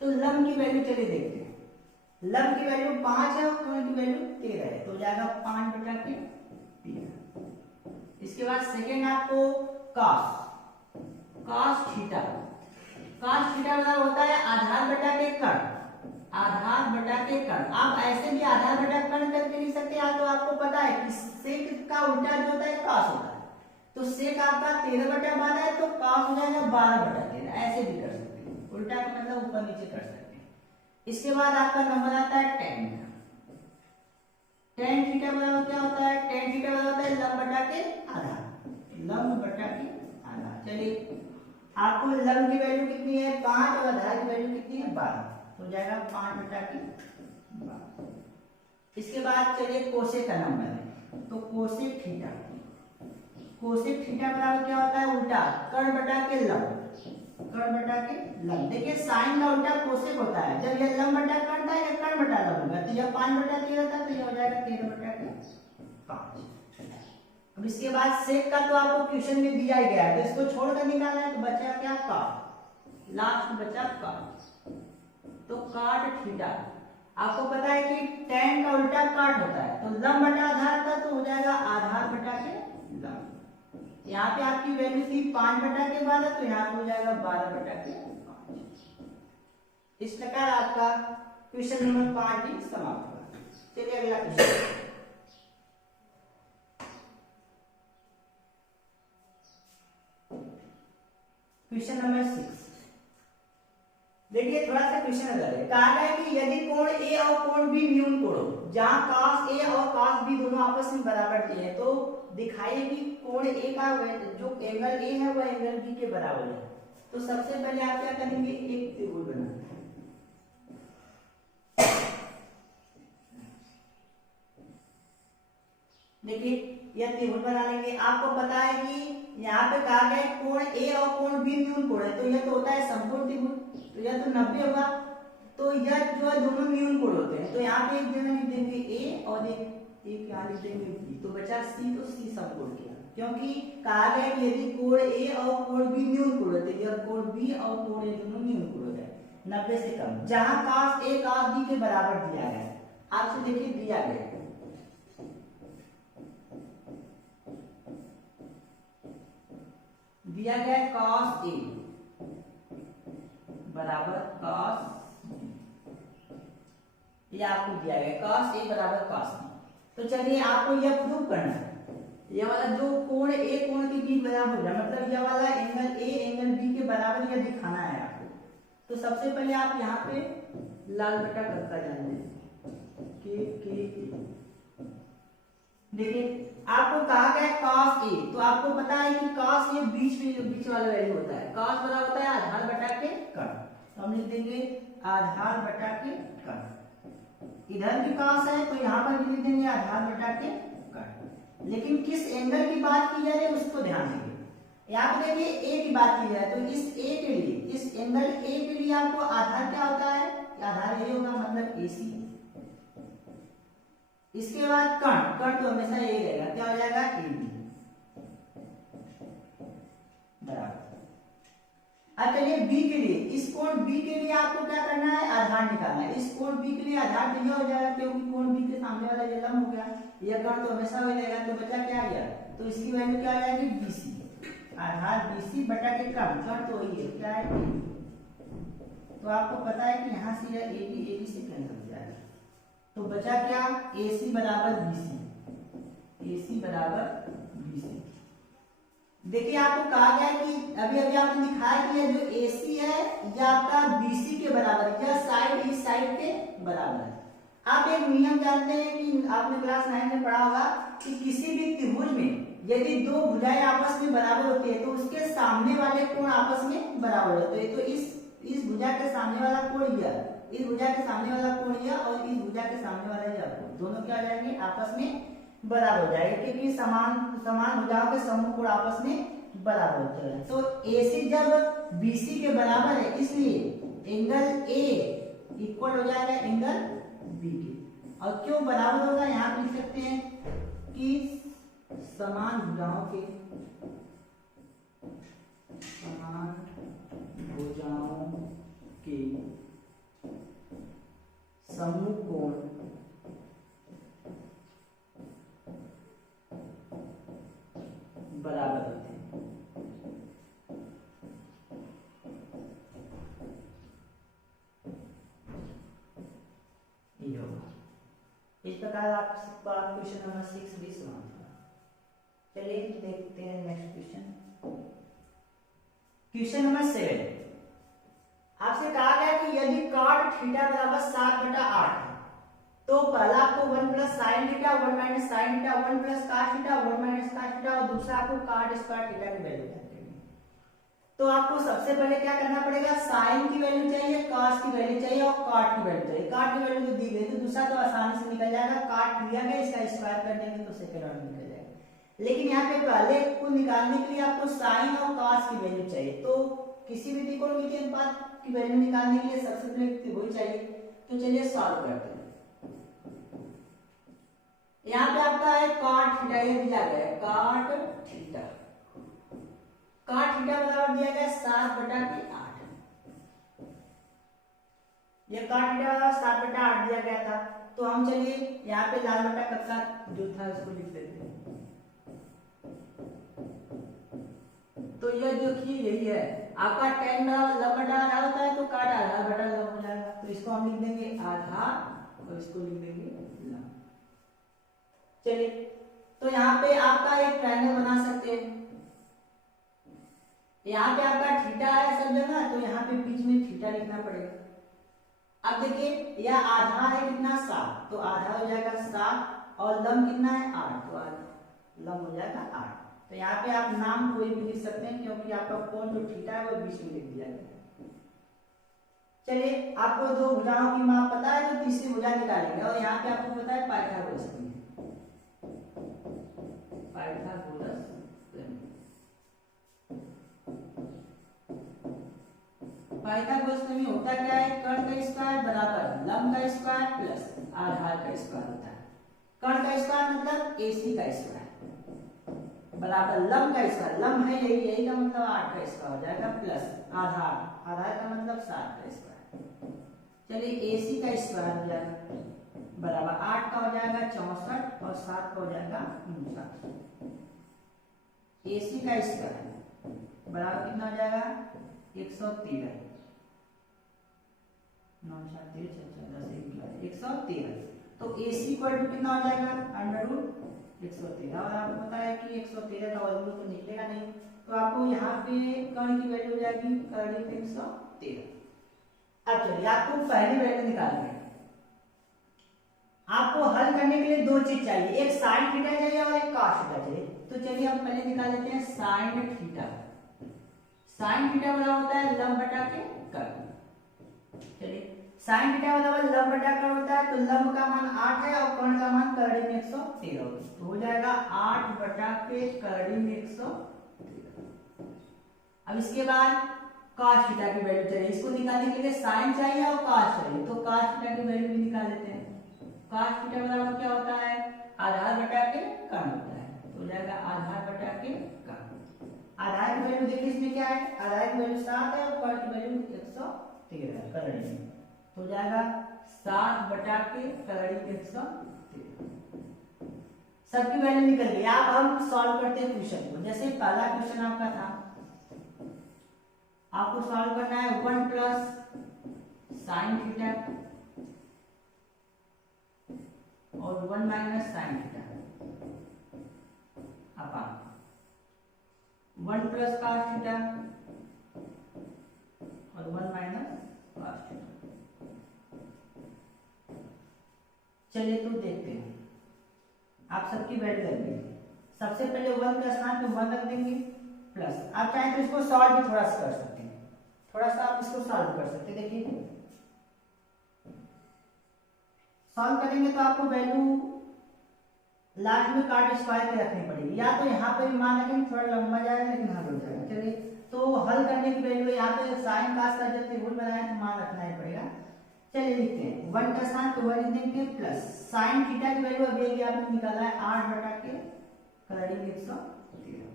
तो लंब की वैल्यू चलिए देखते हैं। लंब की वैल्यू 5 है और कोण की वैल्यू 13 है, तो हो जाएगा 5 बटा के 13। इसके बाद सेकेंड आपको cos थीटा। cos थीटा वाला होता है आधार बटा के कर्ण, आधार बटा के कर्ण। आप ऐसे भी आधार बटा कर्ण करके लिख सकते हैं, तो आपको पता है कि सेक का उल्टा जो होता है cos होता है, तो सेक आपका 13 बटा 12 है तो cos हो जाएगा 12 बटा 13। ऐसे भी कर सकते हैं, उल्टा का मतलब ऊपर नीचे कर सकते हैं। इसके बाद आपका नंबर आता है tan। tan थीटा बराबर क्या होता है? tan थीटा बराबर होता है लंब बटा के आधार, लंब बटा के आधार। चलिए आपको लंब की वैल्यू कितनी है 5 और आधार की वैल्यू कितनी है 12, तो हो जाएगा 5 बटा के 12। इसके बाद चलिए कोसेक का नंबर है, तो कोसेक थीटा। कोसेक थीटा बराबर क्या होता है? उल्टा कर्ण बटा के लंब, कर्ण बटा के लंब। देखिए साइन का उल्टा कोसेक होता है, जब यह लंब बटा कर्ण था या कर्ण बटा लंब होगा, तो यह 5 बटा 13 था तो यह हो जाएगा 13 बटा के 5। अब इसके बाद सेक का तो आपको क्वेश्चन में दिया ही गया है, तो इसको छोड़कर निकालना है, तो बचा क्या काट, लास्ट बचा काट, तो काट थीटा। आपको पता है कि tan का उल्टा काट होता है, तो लंब बटा आधार का तो हो जाएगा आधार बटा के लंब। यहाँ पे आपकी वैल्यू थी 5 बटा के 12, तो यहाँ पे हो जाएगा 12 बटा के 5। इस प्रकार आपका क्वेश्चन नंबर 5 भी समाप्त हुआ। चलिए अगला क्वेश्चन। Question number 6। देखिए थोड़ा सा क्वेश्चन अलग है। कहा गया है कि यदि कोण ए और कोण बी न्यून कोण हो, जहां cos ए और cos बी दोनों आपस में बराबर दिए हैं, तो दिखाइए कि कोण ए का जो एंगल ए है वह एंगल बी के बराबर है। तो सबसे पहले आप क्या करेंगे, एक त्रिभुज बनाना। देखिए यह त्रिभुज बना लेंगे। आपको पता है कि यहाँ पे कहा गया है कोण ए और कोण बी न्यून कोण है, तो यह तो होता है समकोण त्रिभुज, तो यह तो 90 होगा। तो यह जो है दोनों न्यून कोण होते हैं, तो यहाँ पे एक जगह लिख देंगे ए और एक यहाँ लिख देंगे बी, तो बचा सी, तो सी समकोण किया, क्योंकि कहा गया कि यदि कोण ए और कोण बी न्यून कोण होते हैं, यह कोण बी और कोण ए दोनों न्यून कोण होते हैं 90 से कम, जहां cos ए cos बी के बराबर दिया गया है। आपसे देखिए दिया गया है दिया गया है cos ए बराबर cos बी, ये आपको दिया गया है cos ए बराबर cos बी। तो चलिए आपको यह प्रूव करना है, यह वाला जो कोण ए कोण के बीच बराबर है, मतलब यह वाला एंगल ए एंगल बी के बराबर यह दिखाना है आपको। तो सबसे पहले आप यहाँ पे लाल बटा करता जाएंगे के। देखिए आपको कहा गया cos ए, तो आपको पता है कि cos ये बीच वाला वैल्यू होता है, cos बड़ा होता है आधार बटा के कर्ण, तो हम लिख देंगे आधार बटा के कर्ण। इधर भी cos है तो यहाँ पर भी लिख देंगे आधार बटा के कर्ण। लेकिन किस एंगल की बात की जा रही है उसको ध्यान देंगे। यहाँ पे देखिए ए की बात की जाए तो इस ए के लिए, इस एंगल ए के लिए आपको आधार क्या होता है, आधार ए होगा, मतलब AC। इसके बाद कर्ण तो हमेशा यही रहेगा, क्या हो जाएगा AB बराबर। अब चलिए बी के लिए, इस कोण बी के लिए आपको क्या करना है, आधार निकालना है। इस कोण बी के लिए आधार तो यह हो जाएगा, क्योंकि कोण बी के सामने वाला ये लंब हो गया, यह कर्ण तो हमेशा वही रहेगा, तो बचा क्या गया, तो इसकी वैल्यू क्या आ जाएगी BC, आधार BC बटा के कर्ण तो वही है, क्या है AB। तो आपको पता है कि यहाँ से यह AB से कैंसिल हो जाएगा, तो बचा क्या, AC बराबर BC, AC बराबर BC। देखिए आपको कहा गया कि अभी अभी आपने दिखाया कि ये जो AC है ये आपका BC के बराबर है, यह साइड इस साइड के बराबर है। आप एक नियम जानते हैं कि आपने क्लास 9 में पढ़ा होगा कि किसी भी त्रिभुज में यदि दो भुजाएं आपस में बराबर होती है तो उसके सामने वाले कोण आपस में बराबर होते हैं। तो इस भुजा के सामने वाला कोण यह, इस भुजा के सामने वाला कोण यह और इस भुजा के सामने वाला यह कोण, दोनों क्या हो जाएंगे, आपस में बराबर हो जाएगा, क्योंकि समान भुजाओं के समूह कोण आपस में बराबर होते हैं। तो AC जब BC के बराबर है इसलिए एंगल A इक्वल हो जाएगा एंगल B के। और क्यों बराबर होगा, यहाँ पे लिख सकते हैं कि समान भुजाओं के समूह कोण बराबर होते हैं। ये होगा। इस प्रकार आपका क्वेश्चन नंबर 6 भी समाप्त हुआ। चलिए देखते हैं नेक्स्ट क्वेश्चन। क्वेश्चन नंबर 7, आपसे कहा गया कि यदि cot थीटा बराबर 7/8 है तो पहला आपको 1 plus sine theta 1 minus sine theta 1 plus cos theta 1 minus cos theta और दूसरा आपको cot स्क्वायर थीटा की वैल्यू चाहिए। तो आपको सबसे पहले क्या करना पड़ेगा, साइन की वैल्यू चाहिए, cos की वैल्यू चाहिए और cot की वैल्यू चाहिए। cot की वैल्यू दी गई तो दूसरा तो आसानी से निकल जाएगा, cot दिया गया इसका स्क्वायर कर देंगे तो सेकंड ऑर्डर निकल जाएगा। लेकिन यहाँ पे पहले को निकालने के लिए आपको साइन और cos की वैल्यू चाहिए। तो किसी भी त्रिकोणमितीय अनुपात की वैल्यू निकालने के लिए सबसे पहले त्रिभुज चाहिए। तो चलिए सॉल्व करते हैं। यहाँ पे आपका है cot थीटा, ये दिया गया है cot थीटा, cot थीटा बराबर दिया गया 7/8। ये cot थीटा बराबर 7/8 दिया गया था। तो हम चलिए यहाँ पे लाल बटा कत्ता जो था उसको लिख लेते हैं। तो ये देखिए यही है आपका tan बराबर लब बटा आधा होता है तो cot आधा बटा लब हो जाएगा। तो इसको हम लिख देंगे आधा और इसको लिख देंगे लब। चलिए तो यहाँ पे आपका एक ट्रायंगल बना सकते हैं। यहाँ पे आपका थीटा है सब जगह, तो यहाँ पे बीच में थीटा लिखना पड़ेगा। अब देखिए यह आधा है कितना 7, तो आधा हो जाएगा 7 और लंब कितना है 8, तो लंब हो जाएगा 8। तो यहाँ पे आप नाम कोई भी लिख सकते हैं क्योंकि आपका कोण जो थीटा है वो बीच में लिख दिया गया। चलिए आपको दो भुजाओं की माप पता है तो तीसरी भुजा निकालेंगे। और यहाँ पे आपको पता है पाइथागोरस में होता क्या है, कर्ण का स्क्वायर बराबर लंब का स्क्वायर प्लस आधार का स्क्वायर होता है। कर्ण का स्क्वायर मतलब AC का स्क्वायर बराबर लंब का स्क्वायर, लंब है यही का मतलब 8 का स्क्वायर हो जाएगा प्लस आधार का मतलब 7 का स्क्वायर। चलिए AC का स्क्वायर हो जाएगा बराबर 8 का हो जाएगा 64 और 7 का हो जाएगा 59। AC का स्क्वायर बराबर कितना हो जाएगा 113, 113। तो AC इक्वल टू कितना हो जाएगा √113। और आपको पता है कि 113 का वर्गमूल तो निकलेगा नहीं, तो आपको यहाँ पे कर्ण की वैल्यू हो जाएगी √113। अब चलिए आपको पहली वैल्यू निकालनी है। आपको हल करने के लिए दो चीज चाहिए, एक साइन थीटा चाहिए और एक cos थीटा चाहिए। तो चलिए हम पहले निकाल लेते हैं साइन थीटा। साइन थीटा बराबर होता है लंब बटा के कर्ण। चलिए साइन थीटा बराबर लंब बटा कर्ण होता है, तो लंब का मान 8 है और कर्ण का मान कर्ण में 113 होगा, तो हो जाएगा 8 बटा के कर्ण में 113। अब इसके बाद cos थीटा की वैल्यू चाहिए, इसको निकालने के लिए साइन चाहिए और cos चाहिए, तो cos थीटा की वैल्यू भी निकाल लेते हैं। cos थीटा बराबर क्या होता है आधार बटा के कर्ण होता है, तो हो जाएगा आधार बटा के कर्ण। आधार की वैल्यू देखिए इसमें क्या है, आधार की वैल्यू 7 है और कर्ण की वैल्यू 113 है कर्ण में, तो हो जाएगा 7 बटा के कर्ण में 113। सबकी वैल्यू निकल गई। अब हम सॉल्व करते हैं क्वेश्चन को। जैसे पहला क्वेश्चन आपका था, आपको सॉल्व करना है 1 plus sine theta 1 minus sine theta upon 1 plus cos theta और 1 माइनस कॉस थीटा। चलिए तो देखते हैं, आप सबकी वैल्यू रख देंगे। सबसे पहले 1 के स्थान पे 1 रख देंगे प्लस, आप चाहें तो इसको सॉल्व भी थोड़ा सा कर सकते हैं, थोड़ा सा आप इसको सॉल्व कर सकते हैं। देखिए सॉल्व करेंगे तो आपको वैल्यू लास्ट में काट स्क्वायर के रखनी पड़ेगी, या तो यहाँ पे भी मान रखेंगे थोड़ा लंबा जाएगा लेकिन हल हो जाएगा। चलिए तो हल करने की वैल्यू यहाँ पे साइन कास का जब त्रिभुज बनाए तो मान रखना ही पड़ेगा। चलिए लिखते हैं 1 का स्थान पे 1 देंगे प्लस साइन थीटा की वैल्यू अभी आपने निकाला है 8 बटा के कलरिंग 113।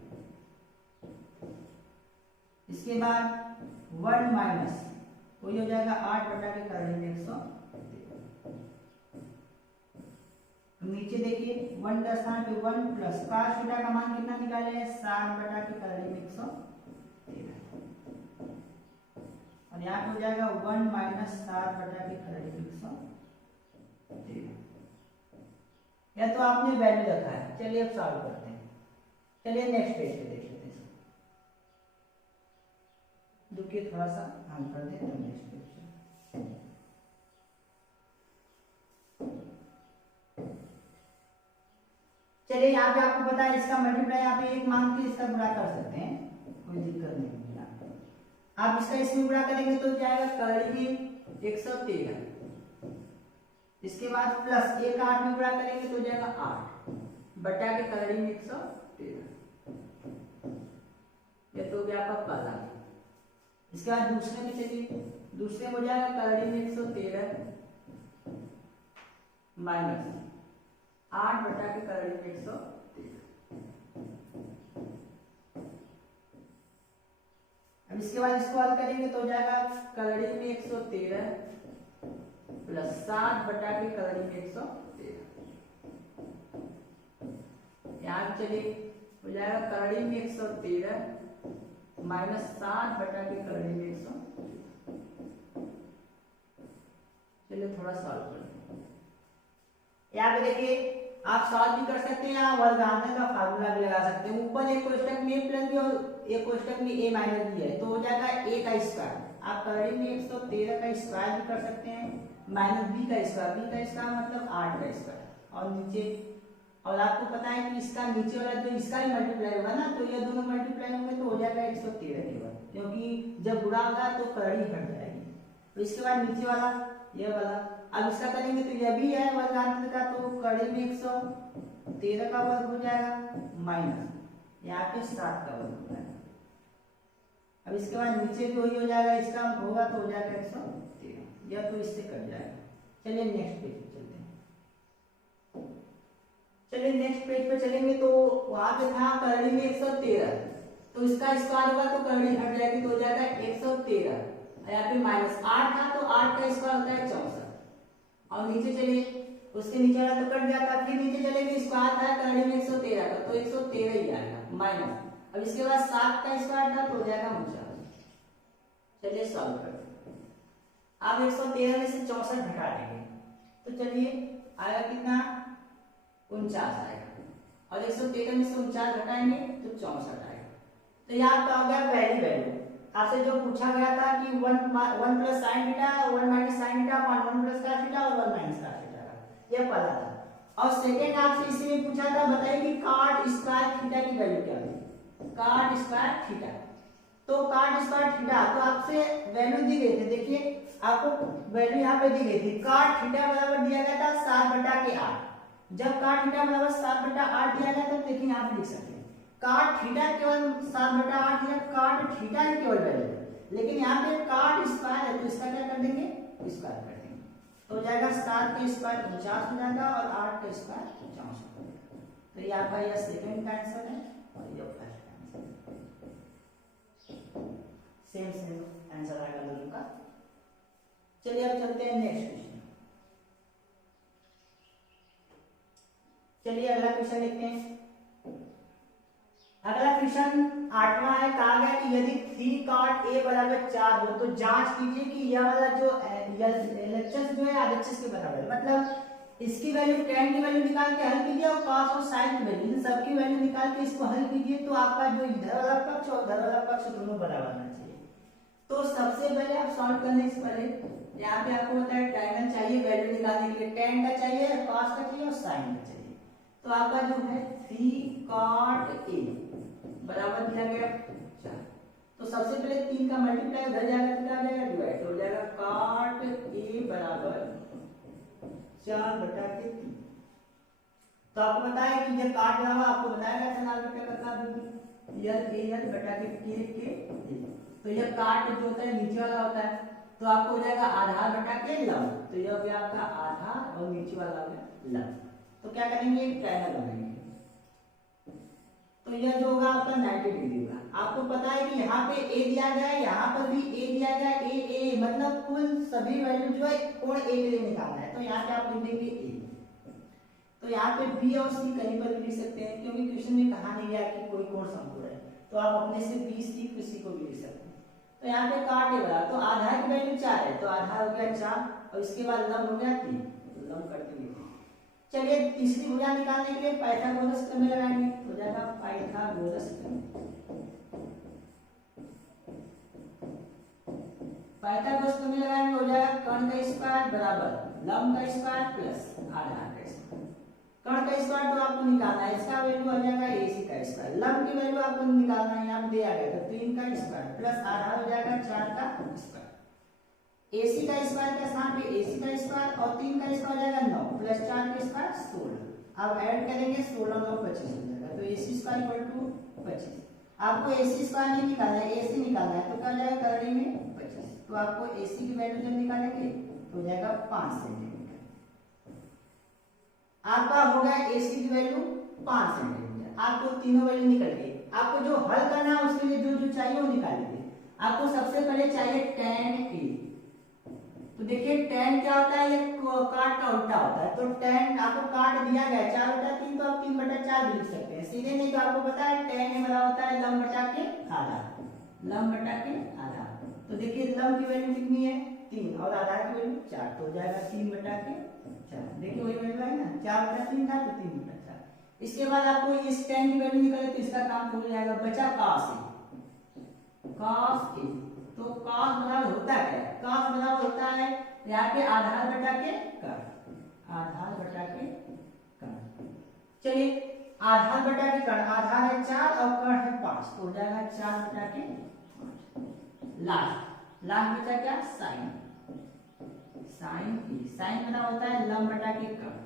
इसके बाद 1 माइनस वही हो जाएगा 8 बटा के कलरिंग 113। नीचे देखिए 1 का स्थान पे 1 प्लस cos थीटा का मान कितना निकाले हैं 7 बटा के कलरिंग 113 और यहाँ पे हो जाएगा 1 माइनस 7 बटा के कलरिंग 113। या तो आपने वैल्यू रखा है। चलिए अब सॉल्व करते हैं। चलिए नेक्स्ट पेज पे देख लेते हैं। रुकिए थोड़ा सा हम कर देते हैं नेक्स्ट पेज पे। चलिए यहाँ पे आपको पता है इसका मल्टीप्लाई यहाँ पे 1 मान के इसका गुणा कर सकते हैं, कोई दिक्कत नहीं है। आप इसका इसमें गुणा करेंगे तो जाएगा कलरिंग 113। इसके बाद प्लस 1 8 में गुणा करेंगे तो जाएगा 8 बटा के कलरिंग 113। ये तो गया आपका पहला। इसके बाद दूसरे में चलिए, दूसरे में हो जाएगा कलरिंग 113 माइनस 8 बटा के कलरिंग 113। अब इसके बाद इसको हल करेंगे तो हो जाएगा कलरिंग में 113 प्लस 7 बटा के कलरिंग 113। यहाँ चलिए हो जाएगा कलरिंग में 113 माइनस 7 बटा के कलरिंग 113। चलिए थोड़ा सॉल्व करते हैं। यहाँ पे देखिए आप सॉल्व भी कर सकते हैं, आप वर्गांतर का फार्मूला भी लगा सकते हैं। ऊपर एक कोष्टक में a प्लस बी और एक कोष्टक में a माइनस बी है तो हो जाएगा a का स्क्वायर। आप कलरिंग में 113 का स्क्वायर भी कर सकते हैं माइनस b का स्क्वायर, b का स्क्वायर मतलब 8 का स्क्वायर और नीचे। और आपको पता है कि इसका नीचे वाला जो इसका ही मल्टीप्लाई होगा ना, तो ये दोनों मल्टीप्लाई होंगे तो हो जाएगा 113 केवल, क्योंकि जब गुणा होगा तो कड़ी हट जाएगी। तो इसके बाद नीचे वाला ये वाला अब इसका करेंगे तो यह भी है वर्गांतर का, तो कड़ी में 113 का वर्ग हो जाएगा माइनस यहाँ पे 7 का वर्ग हो जाएगा। अब इसके बाद नीचे भी वही हो जाएगा, इसका होगा तो हो जाएगा 113, यह तो इससे कट जाएगा। चलिए नेक्स्ट पेज पे चलते हैं। चलिए नेक्स्ट पेज पे चलेंगे तो वहां पे था कड़ी में 113 तो इसका स्क्वायर होगा तो कड़ी हट जाएगी तो हो जाएगा 113। यहाँ पे माइनस 8 था तो 8 का स्क्वायर होता है 64 और नीचे चलिए उसके नीचे वाला तो कट गया था, फिर नीचे चलेंगे स्क्वायर था कड़ी में 113 का तो 113 ही आएगा माइनस। अब इसके बाद 7 का स्क्वायर था तो हो जाएगा 49। चलिए सॉल्व करते हैं। आप 113 में से 64 घटा देंगे तो चलिए आएगा कितना 49 आएगा और 113 में से 49 घटाएंगे तो 64 आएगा। तो यहाँ आपका हो गया पहली वैल्यू। आपसे जो पूछा गया था कि 1 plus sine theta 1 minus sine theta 1 plus cos theta और 1 माइनस cos थीटा का यह पहला था। और सेकंड आपसे इसमें पूछा था बताइए कि cot स्क्वायर थीटा की वैल्यू क्या है। cot स्क्वायर थीटा तो cot स्क्वायर थीटा तो आपसे वैल्यू दी गई थी। देखिए आपको वैल्यू यहाँ पे दी गई थी। cot थीटा बराबर दिया गया था 7 बटा के 8। जब cot थीटा बराबर 7 बटा 8 दिया गया तो देखिए यहाँ पे लिख सकते हैं cot थीटा केवल 7 बटा 8 है, cot थीटा ही केवल वैल्यू है, लेकिन यहाँ पे cot स्क्वायर है तो इसका क्या कर देंगे स्क्वायर कर देंगे तो हो जाएगा 7 का स्क्वायर 49 हो जाएगा और 8 का स्क्वायर 54 हो जाएगा। तो ये आपका यह सेकंड का आंसर है और ये फर्स्ट का आंसर सेम आंसर आएगा दोनों का। चलिए अब चलते हैं नेक्स्ट क्वेश्चन। चलिए अगला क्वेश्चन देखते हैं। अगला क्वेश्चन 8वां है। कहा गया कि यदि 3 cot a बराबर 4 हो तो जांच कीजिए कि यह वाला जो LHS जो है RHS के बराबर है। मतलब इसकी वैल्यू tan की वैल्यू निकाल के हल कीजिए और cos और sin की वैल्यू, इन सबकी वैल्यू निकाल के इसको हल कीजिए, तो आपका जो इधर वाला पक्ष और उधर वाला पक्ष दोनों बराबर आना चाहिए। तो सबसे पहले आप सॉल्व करने से पहले यहाँ पे आपको होता है tan चाहिए, वैल्यू निकालने के लिए tan का चाहिए, cos का चाहिए और sin का चाहिए। तो आपका जो है 3 cot a बराबर दिया गया 4। तो सबसे पहले 3 का मल्टीप्लाई उधर जाएगा तो क्या हो जाएगा, डिवाइड हो जाएगा, cot a बराबर 4/3। तो आपको पता है कि जब काट रहा आपको बताया गया था लाल बेटा का काट दूंगी यल बटा के तो यह काट जो होता है नीचे वाला होता है, तो आपको हो जाएगा आधार बटा के लंब, तो यह हो गया आपका आधार और नीचे वाला हो गया लंब। तो क्या करेंगे, ट्रायंगल बनाएंगे। तो यह जो होगा आपका 90 डिग्री होगा। आपको पता है कि यहाँ पे a दिया गया है, यहाँ पर भी a दिया गया है, a मतलब कुल सभी वैल्यू जो है कोण a के लिए निकालना है, तो यहाँ पे आप लिख देंगे a। तो यहाँ पे b और c कहीं पर भी लिख सकते हैं, क्योंकि क्वेश्चन में कहा नहीं गया कि कोई कोण समकोण है, तो आप अपने से b c किसी को भी लिख सकते हैं। तो यहाँ पे काट बड़ा, तो आधार की वैल्यू 4 है, तो आधार हो गया 4 और इसके बाद लंब हो गया 3, लंब करते हुए। चलिए तीसरी भुजा निकालने के लिए पाइथागोरस प्रमेय लगाएंगे, हो जाएगा पाइथागोरस प्रमेय। पाइथागोरस प्रमेय लगाएंगे, हो जाएगा कर्ण का स्क्वायर बराबर लंब का स्क्वायर प्लस आधार का स्क्वायर। कर्ण का स्क्वायर तो आपको निकालना है, इसका वैल्यू आ जाएगा ac का स्क्वायर, लंब की वैल्यू आपको निकालना है, यहाँ दिया गया तो 3 का स्क्वायर प्लस आधार हो जाएगा 4 का स्क्वायर। ac का स्क्वायर के स्थान पे ac का स्क्वायर और 3 का स्क्वायर हो जाएगा 9 प्लस 4 का स्क्वायर 16। अब ऐड करेंगे 16 9 25 हो जाएगा, तो ac स्क्वायर इक्वल टू 25। आपको ac स्क्वायर नहीं निकालना है, ac निकालना है, तो क्या हो जाएगा करने में 25। तो आपको ac की वैल्यू जब निकालेंगे तो हो जाएगा 5 सेंटीमीटर। आपका हो गया ac की वैल्यू 5 सेंटीमीटर। आपको तीनों वैल्यू निकल गई। आपको जो हल करना है उसके लिए जो जो चाहिए वो निकाल लीजिए। आपको सबसे पहले चाहिए tan a। तो देखिए tan क्या होता है, ये काट का उल्टा होता है, तो tan आपको काट दिया गया 4/3, तो आप 3/4 भी लिख सकते हैं सीधे, नहीं तो आपको पता है tan ए बराबर होता है लंब बटा के आधार, लंब बटा के आधार। तो देखिए लंब की वैल्यू कितनी है 3 और आधार की वैल्यू 4, तो हो जाएगा 3/4। देखिए वही वैल्यू है ना, 4/3 था तो 3/4। इसके बाद आपको इस tan की वैल्यू निकाले तो इसका काम हो जाएगा, बचा cos a। तो cos बराबर होता है क्या, cos बराबर होता है यहाँ पे आधार बटा के कर्ण, आधार बटा के कर्ण। चलिए आधार बटा के कर्ण, आधार है 4 और कर्ण है 5, तो हो जाएगा 4 बटा के 5। लास्ट बचा क्या, साइन, साइन बना होता है लंब बटा के कर्ण।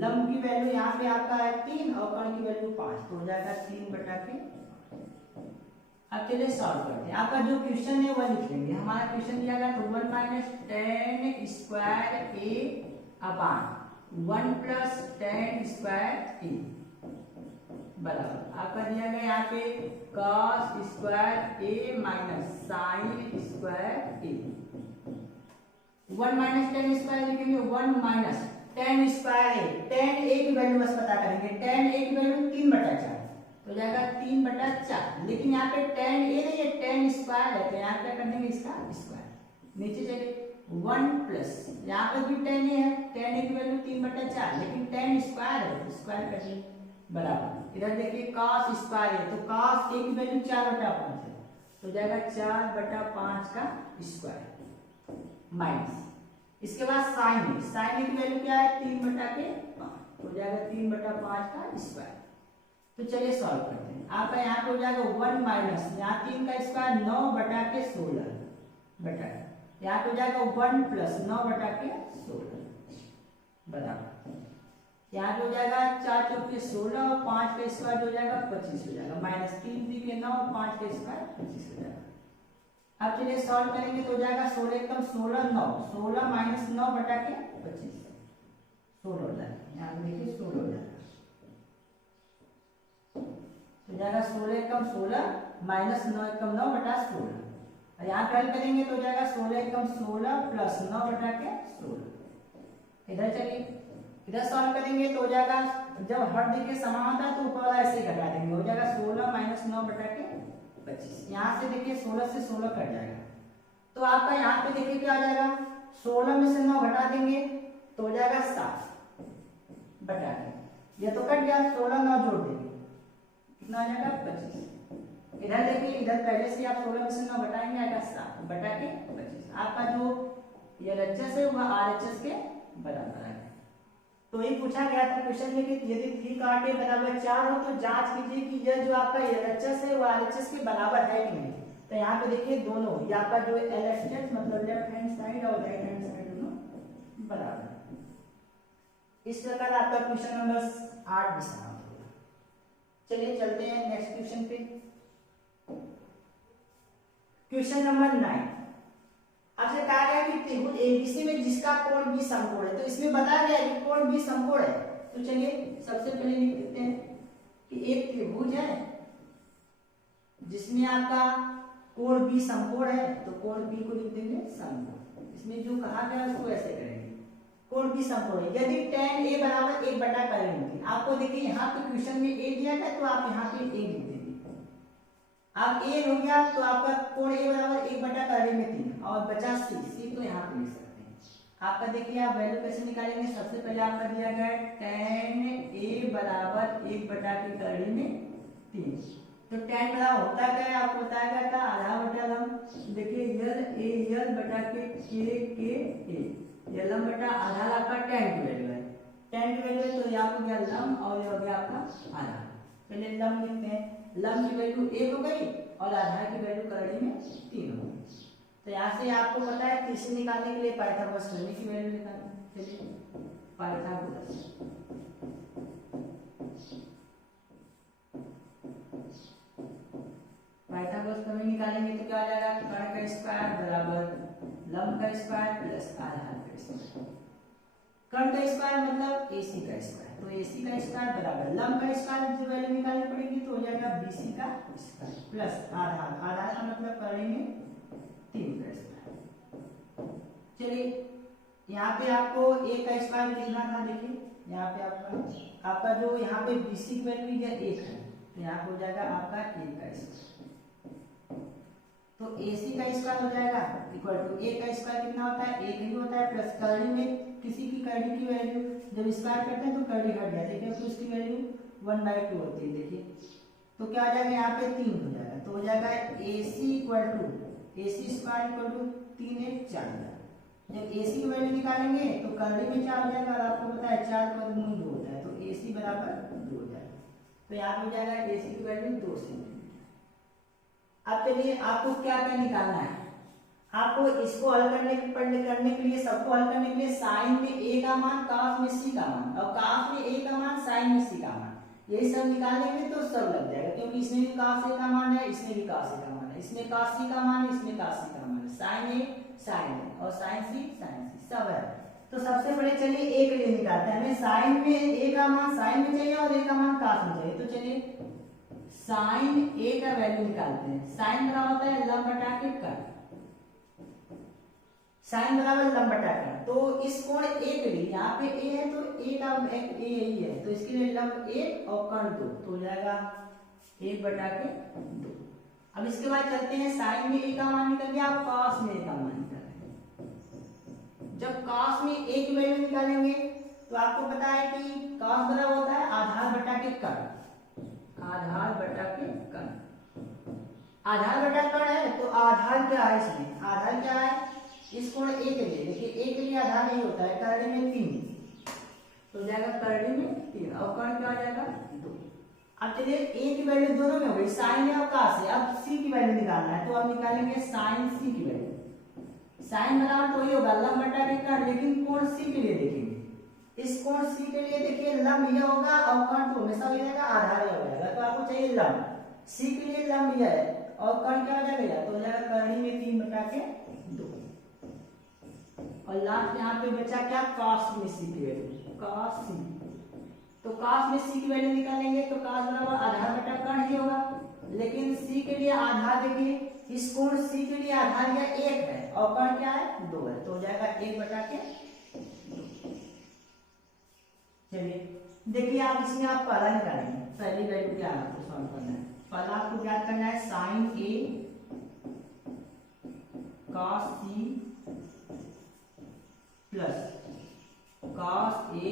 लंब की वैल्यू यहाँ पे आपका है 3 और कर्ण की वैल्यू 5, तो हो जाएगा 3/5। अब चलिए सॉल्व करते हैं। आपका जो क्वेश्चन है वह लिख लेंगे। हमारा क्वेश्चन दिया गया तो 1 - tan square a upon 1 + tan square a बराबर आपका दिया गया यहाँ पे cos square a minus sin square a। 1 - tan square लिखेंगे, 1 - tan square a, tan a की वैल्यू बस पता करेंगे, tan a की वैल्यू 3/4 तो जाएगा 3/4। लेकिन यहाँ पे tan a नहीं है, tan स्क्वायर है, तो यहाँ पे कर देंगे इसका स्क्वायर। नीचे चलिए 1 प्लस यहाँ पे भी tan a है, tan a की वैल्यू 3/4, लेकिन tan स्क्वायर है तो स्क्वायर कर देंगे बराबर। इधर देखिए cos स्क्वायर है, तो cos a की वैल्यू 4/5 है, तो जाएगा 4/5 का स्क्वायर माइनस। इसके बाद sin a की वैल्यू क्या है 3/5, तो जाएगा 3/5 का स्क्वायर। तो चलिए सॉल्व करते हैं। आपका यहाँ पे हो जाएगा 1 माइनस यहाँ 3 का स्क्वायर 9/16 बटा, यहाँ पे हो जाएगा 1 प्लस 9/16 बराबर, यहाँ पे हो जाएगा 4 चौके 16 और 5 का स्क्वायर हो जाएगा 25 हो जाएगा, माइनस 3 3 के 9 और 5 का स्क्वायर 25 हो जाएगा। अब चलिए सॉल्व करेंगे तो हो जाएगा 16 एकम 16 9, 16 माइनस 9/25 16 हो जाएगा, यहाँ पे देखिए 16 हो जाएगा, तो जाएगा 16 एकम 16 माइनस 9 एकम 9/16। यहाँ पे हल करेंगे तो जाएगा 16 एकम 16 प्लस 9/16। इधर चलिए इधर सॉल्व करेंगे तो हो जाएगा, जब हर दिख के समान होता है तो ऊपर वाला ऐसे ही घटा देंगे, हो जाएगा 16 माइनस 9/25। यहाँ से देखिए 16 से 16 कट जाएगा, तो आपका यहाँ पे देखिए क्या आ जाएगा, 16 में से 9 घटा देंगे तो हो जाएगा 7 बटा के, ये तो कट गया, 16 9 जोड़ देंगे कितना आ जाएगा 25। इधर देखिए, इधर पहले से आप 16 में से 9 घटाएंगे, आएगा 7 बटा के 25। आपका जो ये LHS है वह RHS के बराबर है। तो ये पूछा गया था क्वेश्चन में कि यदि 3 का 8 बराबर 4 हो तो जांच कीजिए कि यह जो आपका LHS है वो RHS के बराबर है कि नहीं। तो यहाँ पे देखिए दोनों, ये आपका जो LHS मतलब लेफ्ट हैंड साइड और राइट हैंड साइड दोनों बराबर है। इस प्रकार आपका क्वेश्चन नंबर 8 भी समाप्त होगा। चलिए चलते हैं नेक्स्ट क्वेश्चन पे। क्वेश्चन नंबर 9 आपसे कहा गया कि त्रिभुज ABC में जिसका कोण B समकोण है, तो इसमें बताया गया कि कोण B समकोण है। तो चलिए सबसे पहले लिख देते हैं कि एक त्रिभुज है जिसमें आपका कोण B समकोण है, तो कोण B को लिख देंगे समकोण। इसमें जो कहा गया उसको ऐसे करेंगे, कोण B समकोण है यदि tan A बराबर 1 बटा करेंगे। आपको देखिए यहाँ पे क्वेश्चन में A दिया गया तो आप यहाँ पे A लिख देंगे। अब A हो गया तो आपका कोण A बराबर 1 बटा करने में 3 और बचा C तो यहाँ पे लिख सकते हैं। आपका देखिए आप वैल्यू कैसे निकालेंगे, सबसे पहले आपका दिया गया है tan A बराबर 1 बटा के करने में 3। तो tan बराबर होता क्या है आपको बताया गया था आधा बटा लंब। देखिए L बटा के K A, ये लंब बटा आधा आपका tan की वैल्यू है, tan की वैल्यू है तो यहाँ हो गया लंब और ये हो गया आपका आधा। पहले लंब लिखते हैं, लंब की वैल्यू 1 हो गई और आधार की वैल्यू करड़ी में 3 हो गई। तो यहाँ से आपको पता है तीसरे निकालने के लिए पाइथागोरस प्रमेय की वैल्यू निकालना। चलिए पाइथागोरस प्रमेय निकालेंगे तो क्या आ जाएगा, कर्ण का स्क्वायर बराबर लंब का स्क्वायर प्लस आधार का स्क्वायर। कर्ण का स्क्वायर मतलब AC का स्क्वायर, तो AC का स्क्वायर बराबर लंब का स्क्वायर जो वैल्यू निकालनी पड़ेगी तो हो जाएगा BC का स्क्वायर प्लस आधार का मतलब करेंगे 3 का स्क्वायर। चलिए यहाँ पे आपको A का स्क्वायर लिखना था। देखिए यहाँ पे आपका जो यहाँ पे BC की वैल्यू 1 है तो यहाँ पे हो जाएगा आपका 1 का स्क्वायर। तो AC का स्क्वायर हो जाएगा इक्वल टू A का स्क्वायर कितना होता है 1 ही होता है प्लस करड़ी में किसी की करड़ी की वैल्यू जब स्क्वायर करते हैं तो करड़ी हट जाती है तो उसकी वैल्यू 1/2 होती है। देखिए तो क्या हो जाएगा यहाँ पे 3 हो जाएगा, तो हो जाएगा AC equal to AC square equal to 3 1 4। जब AC की वैल्यू निकालेंगे तो करड़ी में 4 हो जाएगा और आपको पता है 4 का वर्गमूल 2 होता है तो AC बराबर 2 हो जाएगा। तो यहाँ पे हो जाएगा AC की वैल्यू 2 सेंटीमीटर। अब चलिए आपको क्या क्या निकालना है, आपको इसको हल करने के लिए सबको हल करने के लिए साइन में A का मान cos में C का मान और cos में A का मान साइन में C का मान, यही सब निकालने में तो सब लग जाएगा क्योंकि इसमें भी cos A का मान है, इसमें भी cos A का मान है, इसमें cos C का मान है, इसमें cos C का मान है, साइन A साइन A और साइन C सब है। तो सबसे पहले चलिए A के लिए निकालते हैं। हमें साइन में A का मान साइन में चाहिए और A का मान cos में चाहिए। तो चलिए साइन A का वैल्यू निकालते हैं। साइन बराबर होता है लंब बटा के कर्ण, साइन बराबर लंब बटा कर्ण। तो इस कोण A के लिए यहाँ पे A है तो A का A यही है तो इसके लिए लंब 1 और कर्ण 2 तो हो जाएगा 1 बटा के 2। अब इसके बाद चलते हैं साइन में A का मान निकल गया, आप cos में A का मान निकालेंगे। जब cos में A की वैल्यू निकालेंगे तो आपको पता है कि cos बराबर होता है आधार बटा के कर्ण, आधार बटा के कर्ण। आधार बटा कर्ण है तो आधार क्या है, इसमें आधार क्या है इस कोण A के लिए। देखिए A के लिए आधार यही होता है करड़ी में 3 तो जाएगा करड़ी में 3 और कर्ण क्या आ जाएगा 2। अब चलिए A की वैल्यू दोनों में हो गई, साइन है और cos है। अब C की वैल्यू निकालना है तो अब निकालेंगे साइन C की वैल्यू। साइन बराबर तो ये होगा लंब बटा के कर्ण, लेकिन कोण C के लिए देखेंगे, इस कोण C के लिए देखिए लंब यह होगा और कर्ण तो हमेशा हो जाएगा आधार यह हो जाएगा। तो आपको चाहिए लंब, C के लिए लंब यह है और कर्ण क्या हो जाएगा तो हो जाएगा करड़ी में 3 बटा के 2 और लास्ट यहाँ पे बचा क्या cos में C की वैल्यू, cos C। तो cos में C की वैल्यू निकालेंगे तो cos बराबर आधार बटा कर्ण ही होगा, लेकिन C के लिए आधार देखिए इस कोण C के लिए आधार यह 1 है और कर्ण क्या है 2 है तो हो जाएगा 1 बटा के 2। चलिए देखिए आप इसमें आप पहला निकालेंगे, पहली वैल्यू क्या आपको सॉल्व करना है। पहला आपको ज्ञात करना है sine A cos C plus cos A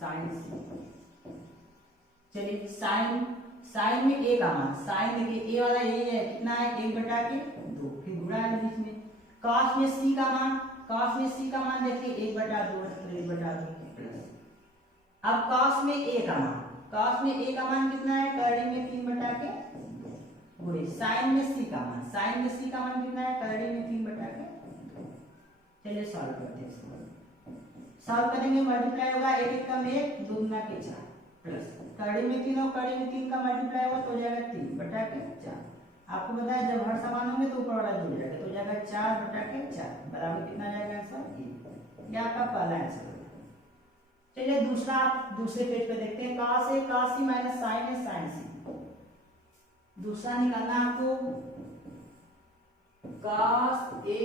sin C। चलिए साइन में ए का मान, साइन देखिए ए वाला यही है, कितना है 1/2, फिर गुणा है बीच में। cos में c का मान, cos में c का मान देखिए 1/2 प्लस। अब cos में a का मान, cos में a का मान कितना है, करड़ी में 3/2 गुणे साइन में c का मान, साइन में c का मान कितना है, करड़ी में 3/2। चलिए सॉल्व करते हैं इसको। सॉल्व करेंगे मल्टीप्लाई होगा 1 कम 1 2 गुना के 4 प्लस करड़ी में 3 और करड़ी में 3 का मल्टीप्लाई होगा तो हो जाएगा 3/4। आपको बताया जब हर समान होंगे तो ऊपर वाला जुड़ जाएगा तो हो जाएगा 4/4 बराबर कितना जाएगा आंसर ये आपका पहला आंसर होगा। चलिए दूसरे पेज पे देखते हैं। cos A cos C minus sin A sin C। दूसरा निकालना आपको cos A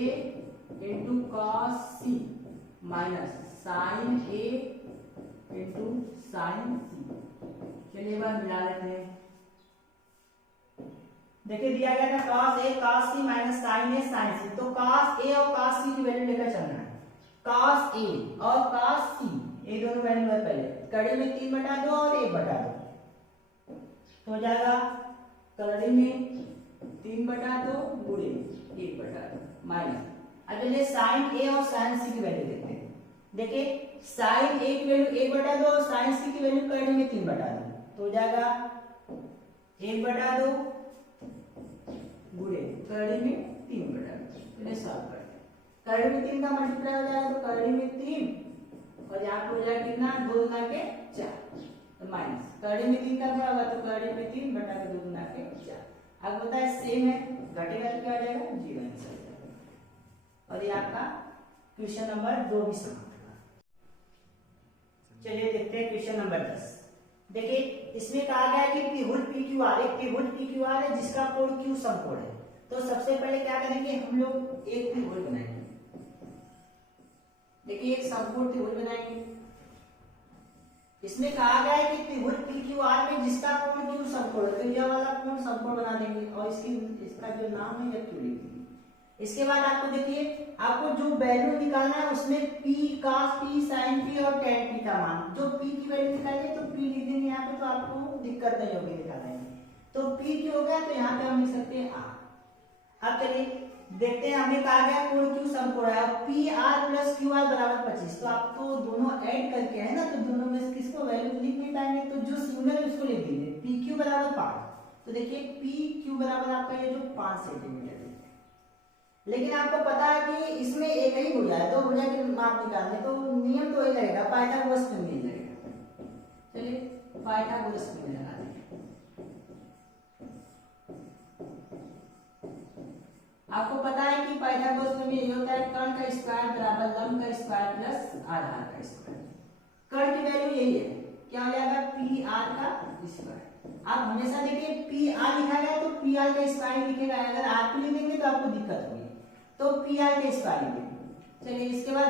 into cos C minus sin A into sin C। चलिए एक बार मिला लेते हैं। देखिए दिया गया था cos A cos C minus sin A sin C, तो cos A और cos C की वैल्यू लेकर चलना है। cos A और cos C ये दोनों वैल्यू है, पहले कड़ी में 3/2 और 1/2 तो हो जाएगा कड़ी में 3/2 गुणे 1/2 माइनस। अब चलिए sin A और sin C की वैल्यू देखते हैं। देखिए sin A की वैल्यू 1/2 और sin C की वैल्यू कड़ी में 3/2 तो हो जाएगा 1/2 गुणे कड़ी में 3/2। चलिए सॉल्व करते हैं। कड़ी में 3 का मल्टीप्लाई हो जाएगा तो कड़ी में 3 और यहाँ पे हो जाएगा कितना 2 गुना के 4 तो माइनस कड़ी में 3 का क्या होगा तो कड़ी में 3/2 गुना के 4। अब बताए सेम है, घटेगा तो क्या हो जाएगा 0 आंसर हो जाएगा। और ये आपका क्वेश्चन नंबर 2 भी समाप्त हुआ। चलिए देखते हैं क्वेश्चन नंबर 10। देखिए इसमें कहा गया है कि त्रिभुज PQR एक त्रिभुज PQR है जिसका कोण Q समकोण है। तो सबसे पहले क्या करेंगे हम लोग एक त्रिभुज बनाएंगे। देखिए एक समकोण त्रिभुज बनाएंगे। इसमें कहा गया है कि त्रिभुज PQR में जिसका कोण Q समकोण है तो यह वाला कोण समकोण बना देंगे और इसका जो नाम है यह Q लिख देंगे। इसके बाद आपको देखिए आपको जो वैल्यू निकालना है उसमें P cos P sin P और tan P का मान, जो P की वैल्यू निकालिए तो P लिख देंगे यहाँ पे तो आपको दिक्कत नहीं होगी निकालने में। तो P की हो गया तो यहाँ पे हम लिख सकते हैं R। अब चलिए देखते हैं, हमें कहा गया कोण Q समकोण है और PR प्लस QR बराबर 25। तो आप तो दोनों ऐड करके है ना तो दोनों में से किसको वैल्यू लिख नहीं पाएंगे तो जो सिमिलर है उसको लिख देंगे। PQ बराबर 5 तो देखिए PQ बराबर आपका ये जो 5 सेंटीमीटर है। लेकिन आपको पता है कि इसमें एक ही भुजा है, दो भुजा के माप निकालने तो नियम तो वही रहेगा, पाइथागोरस प्रमेय लगेगा। चलिए पाइथागोरस प्रमेय लगा देंगे। आपको पता है कि पाइथागोरस प्रमेय ये होता है कर्ण का स्क्वायर बराबर लंब का स्क्वायर प्लस आधार का स्क्वायर। कर्ण की वैल्यू यही है, क्या हो जाएगा PR का स्क्वायर। आप हमेशा देखिए PR लिखा गया तो PR का स्क्वायर लिखेगा, अगर RP लिख देंगे तो आपको दिक्कत होगी तो PR का स्क्वायर लिखेंगे। चलिए इसके बाद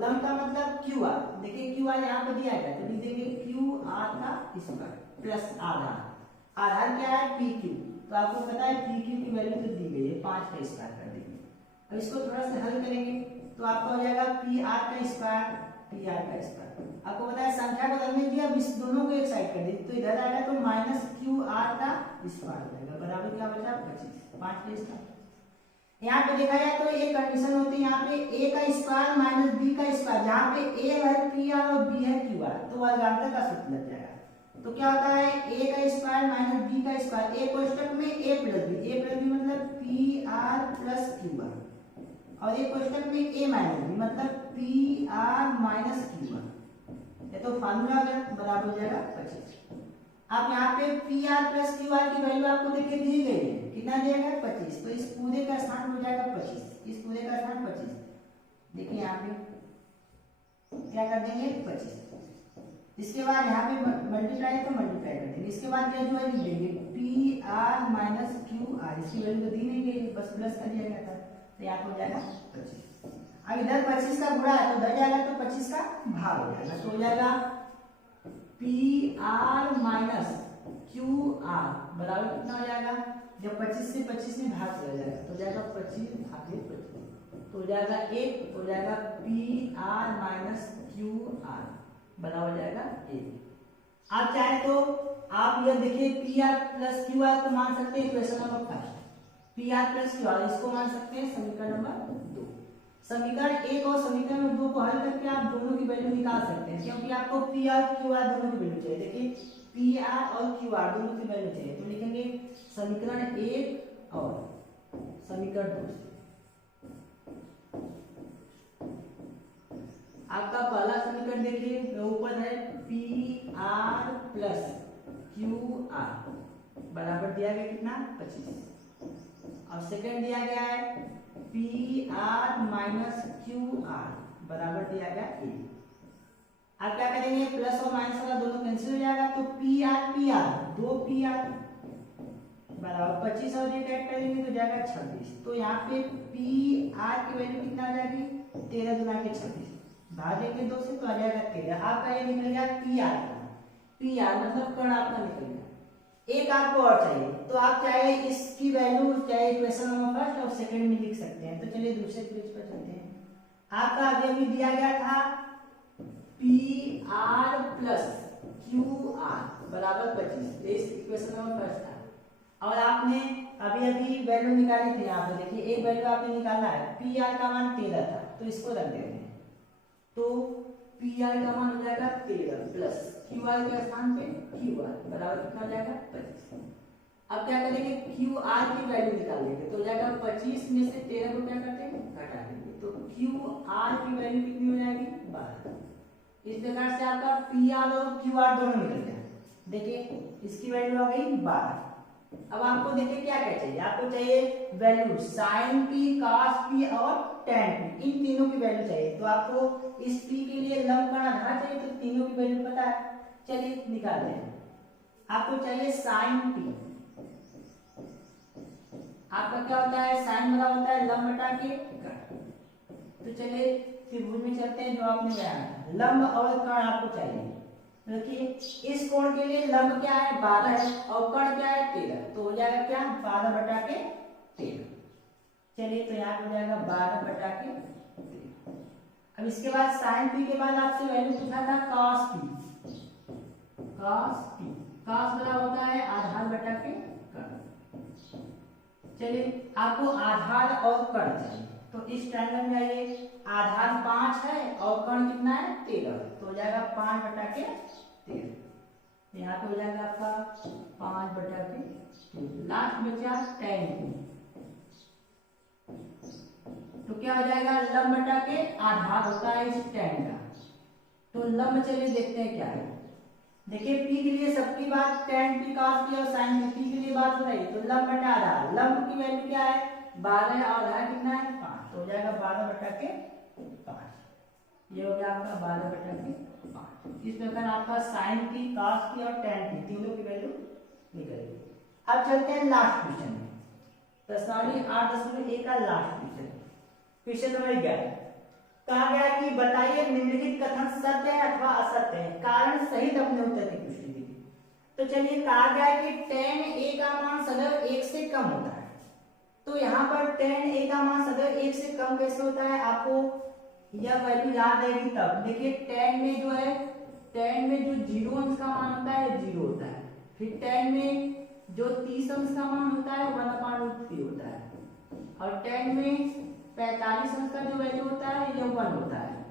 लंब का मतलब QR। देखिए QR यहाँ पे दिया गया तो लिख देंगे QR का स्क्वायर प्लस आधार क्या है PQ। तो आपको पता है PQ की वैल्यू तो दी गई है 5 का स्क्वायर कर देंगे। अब इसको थोड़ा सा हल करेंगे तो आपका हो जाएगा PR का स्क्वायर आपको पता है संख्या को रखने दिया, अब इस दोनों को एक साइड कर दी तो इधर आएगा तो माइनस QR का स्क्वायर हो जाएगा बराबर क्या बचा 25 5 का स्क्वायर। यहाँ पे देखा जाए तो एक कंडीशन होती है यहाँ पे A का स्क्वायर माइनस B का स्क्वायर, जहाँ पे A है PR और B है QR तो वर्गांतर का सूत्र लग जाएगा। तो क्या होता है A का स्क्वायर माइनस B का स्क्वायर, A कोष्टक में A प्लस B मतलब PR प्लस QR और एक कोष्टक में A माइनस B मतलब PR माइनस QR। ये तो फार्मूला हो गया बराबर हो जाएगा 25। अब यहाँ पे PR प्लस QR की वैल्यू आपको देखिए दी गई है, कितना दिया गया 25 तो इस पूरे का स्थान हो जाएगा 25, इस पूरे का स्थान 25। देखिए यहाँ पे क्या कर देंगे 25। इसके बाद यहाँ पे मल्टीप्लाई तो मल्टीप्लाई कर देंगे। इसके बाद यह जो है लिख देंगे PR माइनस QR, इसकी वैल्यू तो दी नहीं गई बस प्लस कर दिया गया था तो यहाँ पे हो जाएगा 25। अब इधर 25 का गुणा है तो उधर जाएगा तो 25 का भाग हो जाएगा तो हो जाएगा PR माइनस QR बराबर कितना हो जाएगा, जब 25 से 25 में भाग चला जाएगा तो जाएगा 25 भागे 25 तो हो जाएगा 1 हो जाएगा PR माइनस क्यू आर बराबर हो जाएगा ए। आप चाहे तो आप यह देखिए P R plus Q R को मान सकते हैं equation number first, P R plus Q R इसको मान सकते हैं समीकरण नंबर 2। समीकरण 1 और समीकरण 2 को हल करके आप दोनों की वैल्यू निकाल सकते हैं, क्योंकि आपको पी आर क्यू आर दोनों की वैल्यू चाहिए। देखिए पी आर और क्यू आर दोनों की वैल्यू चाहिए, तो लिखेंगे समीकरण 1 और समीकरण 2 से। आपका पहला समीकरण देखिए ऊपर है P R plus Q R बराबर दिया गया कितना 25, और सेकंड दिया गया है P R minus Q R बराबर दिया गया ए। आप क्या करेंगे प्लस और माइनस वाला दोनों कैंसिल हो जाएगा, तो पी आर दो पी आर बराबर 25 और एक ऐड करेंगे तो जाएगा 26। तो यहाँ पे पी आर की वैल्यू कितना आ जाएगी 13 गुना के 26 भागेंगे 2 से तो आ जाएगा 13। आपका ये निकल गया पी आर मतलब कण आपका निकल गया। एक आपको और चाहिए, तो आप चाहे इसकी वैल्यू चाहे इक्वेशन नंबर फर्स्ट और सेकंड में लिख सकते हैं। तो चलिए दूसरे पेज पर चलते हैं। आपका अभी दिया गया था P R plus Q R बराबर 25, इस इक्वेशन नंबर फर्स्ट था, और आपने अभी वैल्यू निकाली थी। यहाँ पे देखिए एक वैल्यू आपने निकाला है, पी आर का मान 13 था, तो इसको रख देते हैं। तो पी आर का मान हो जाएगा 13 प्लस क्यू आर के स्थान पे क्यू आर बराबर कितना हो जाएगा 25। अब क्या करेंगे क्यू आर की वैल्यू निकाल लेंगे, तो हो जाएगा 25 में से 13 को क्या करते हैं घटा देंगे, तो क्यू आर की वैल्यू कितनी हो जाएगी 12। इस प्रकार से आपका पी आर और क्यू आर दोनों निकल गया। देखिए इसकी वैल्यू आ गई 12। अब आपको देखिए क्या क्या चाहिए, आपको चाहिए value sine P cos P और tan पी, इन तीनों की वैल्यू चाहिए। तो आपको इस पी के लिए लंब का आधार चाहिए, तो तीनों की वैल्यू पता है, चलिए निकालते हैं। आपको चाहिए साइन पी, आपका क्या होता है साइन बराबर होता है लंब बटा के कण। तो चलिए त्रिभुज में चलते हैं जो आपने बनाया था, लंब और कण आपको चाहिए। देखिए इस कोण के लिए लंब क्या है 12 है और कण क्या है 13, तो हो जाएगा क्या 12 बटा के 13। चलिए तो यहाँ पे हो जाएगा 12 बटा के 13। अब इसके बाद साइन पी के बाद आपसे वैल्यू पूछा था कॉस पी, कॉस बराबर होता है आधार बटा के कण। चलिए आपको आधार और कण चाहिए, तो इस ट्रायंगल में आइए, आधार 5 है और कण कितना है 13, तो हो जाएगा 5 बटा के 13। यहाँ पे हो जाएगा आपका 5 बटा के 13। लास्ट बचा tan पी, तो क्या हो जाएगा लंब बटा के आधार होता है इस tan का। तो लंब चलिए देखते हैं क्या है। देखिए p के लिए सबकी बात tan p cos p और sin p के लिए बात हो रही है, तो लंब बटा आधार, लंब की वैल्यू क्या है 12 और आधार कितना है 5, तो हो जाएगा 12 बटा के 5। ये हो गया आपका 12 बटा के 5। इस प्रकार आपका sin p cos p और tan p तीनों की वैल्यू निकलेगी। अब चलते हैं लास्ट क्वेश्चन में, प्रश्नावली 8.1 का लास्ट क्वेश्चन, क्वेश्चन नंबर 11। कहा गया कि बताइए निम्नलिखित कथन सत्य है अथवा असत्य है, कारण सहित अपने उत्तर की पुष्टि कीजिए। तो चलिए कहा गया है कि tan a का मान सदैव 1 से कम होता है, तो यहाँ पर tan a का मान सदैव 1 से कम कैसे होता है, आपको यह वैल्यू याद रहेगी तब। देखिए tan में जो है, tan में जो 0 अंश का मान होता है 0 होता है, फिर tan में जो 30 अंश का मान होता है 1/3 होता है, और tan में 45 अंश का जो वैल्यू होता है ये 1 होता है,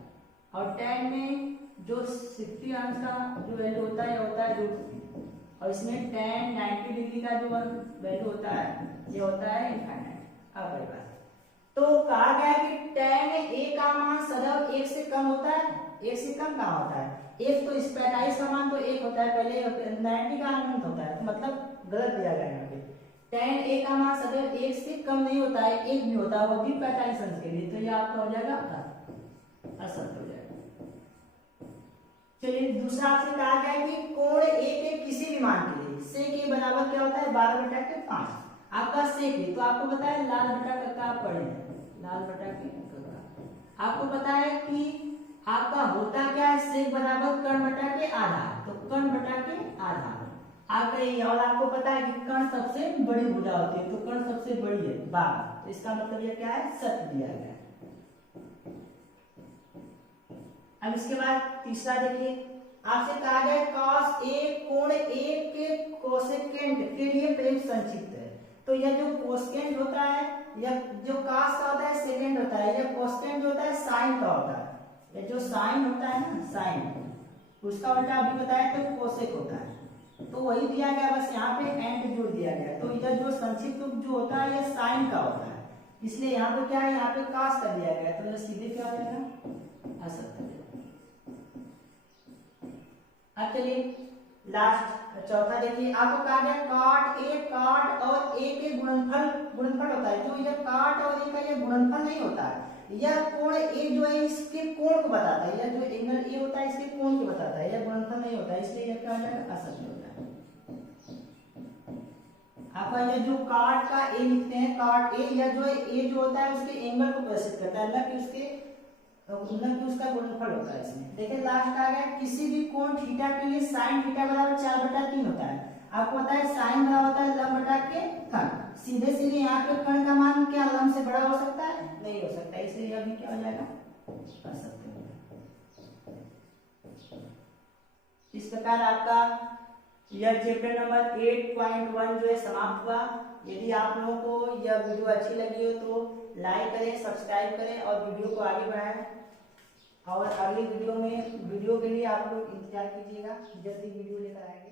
और tan में जो 60 अंश का जो वैल्यू होता है ये होता है √3, और इसमें tan 90 डिग्री का जो वैल्यू होता है ये होता है इनफाइनाइट अपरिभाषित। तो कहा गया है कि tan a का मान सदैव 1 से कम होता है, 1 से कम कहाँ होता है, एक तो इस 45 का मान तो 1 होता है, पहले 90 का अनंत होता है, तो मतलब गलत दिया गया है। tan a का मान सदैव 1 से कम नहीं होता है, 1 भी होता है, वो भी 45 अंश के लिए, तो ये आपका हो जाएगा असत्य हो जाएगा। चलिए दूसरा आपसे कहा गया है कि कोण a के किसी भी मान के लिए sec a बराबर क्या होता है 12 बटा के 5। आपका sec a तो आपको पता है लाल बटा कक्का आप पढ़े हैं, लाल बटा के कक्का आपको पता है कि आपका होता क्या है sec बराबर कर्ण बटा के आधार, तो कर्ण बटा के आधार आपका ये, और आपको पता है कि कर्ण सबसे बड़ी भुजा होती है, तो कर्ण सबसे बड़ी है 12, तो इसका मतलब ये क्या है सत्य दिया गया है। अब इसके बाद तीसरा देखिए, आपसे कहा गया cos A कोण A के कोसेकेंट के लिए प्रेम संचित है। तो यह जो कोसेकेंट होता है, यह जो cos का होता है सेकेंड होता है, यह कोसेकेंट होता है साइन का होता है। यह जो साइन होता है ना, साइन, उसका उल्टा अभी बताया तो कोसेक होता है। तो वही दिया गया, बस यहाँ पे एंड जोड़ दिया गया। तो यह जो संक्षिप्त रूप जो होता है यह साइन का होता है, इसलिए यहाँ पे क्या है, यहाँ पे cos कर दिया गया। तो यह सीधे क्या हो जाएगा, असत्य। अब चलिए लास्ट चौथा देखिए, आपको कहा गया काट और ए के गुणनफल होता है। जो यह काट और ए का यह गुणनफल नहीं होता है, यह कोण ए जो है इसके कोण को बताता है। यह जो एंगल ए होता है इसके कोण को बताता है, यह गुणनफल नहीं होता है, इसलिए यह क्या हो जाएगा, असत्य होता है। आपका यह जो काट का ए लिखते हैं, काट ए, यह जो है ए जो होता है उसके एंगल को प्रदर्शित करता है, न कि उसका गुणनफल होता है इसमें। देखिए लास्ट आ गया, किसी भी कोण थीटा के लिए साइन थीटा बराबर 4/3 होता है। आपको पता है साइन बराबर होता है लंब बटा के खंड। सीधे सीधे यहाँ पे खंड का मान क्या लंब से बड़ा हो सकता है, नहीं हो सकता, इसलिए अभी क्या हो जाएगा, असत्य हो जाएगा। इस प्रकार आपका यह चैप्टर नंबर 8.1 जो है समाप्त हुआ। यदि आप लोगों को यह वीडियो अच्छी लगी हो तो लाइक करें, सब्सक्राइब करें और वीडियो को आगे बढ़ाएं। और अगली वीडियो के लिए आप लोग इंतजार कीजिएगा, जल्दी वीडियो लेकर आएंगे।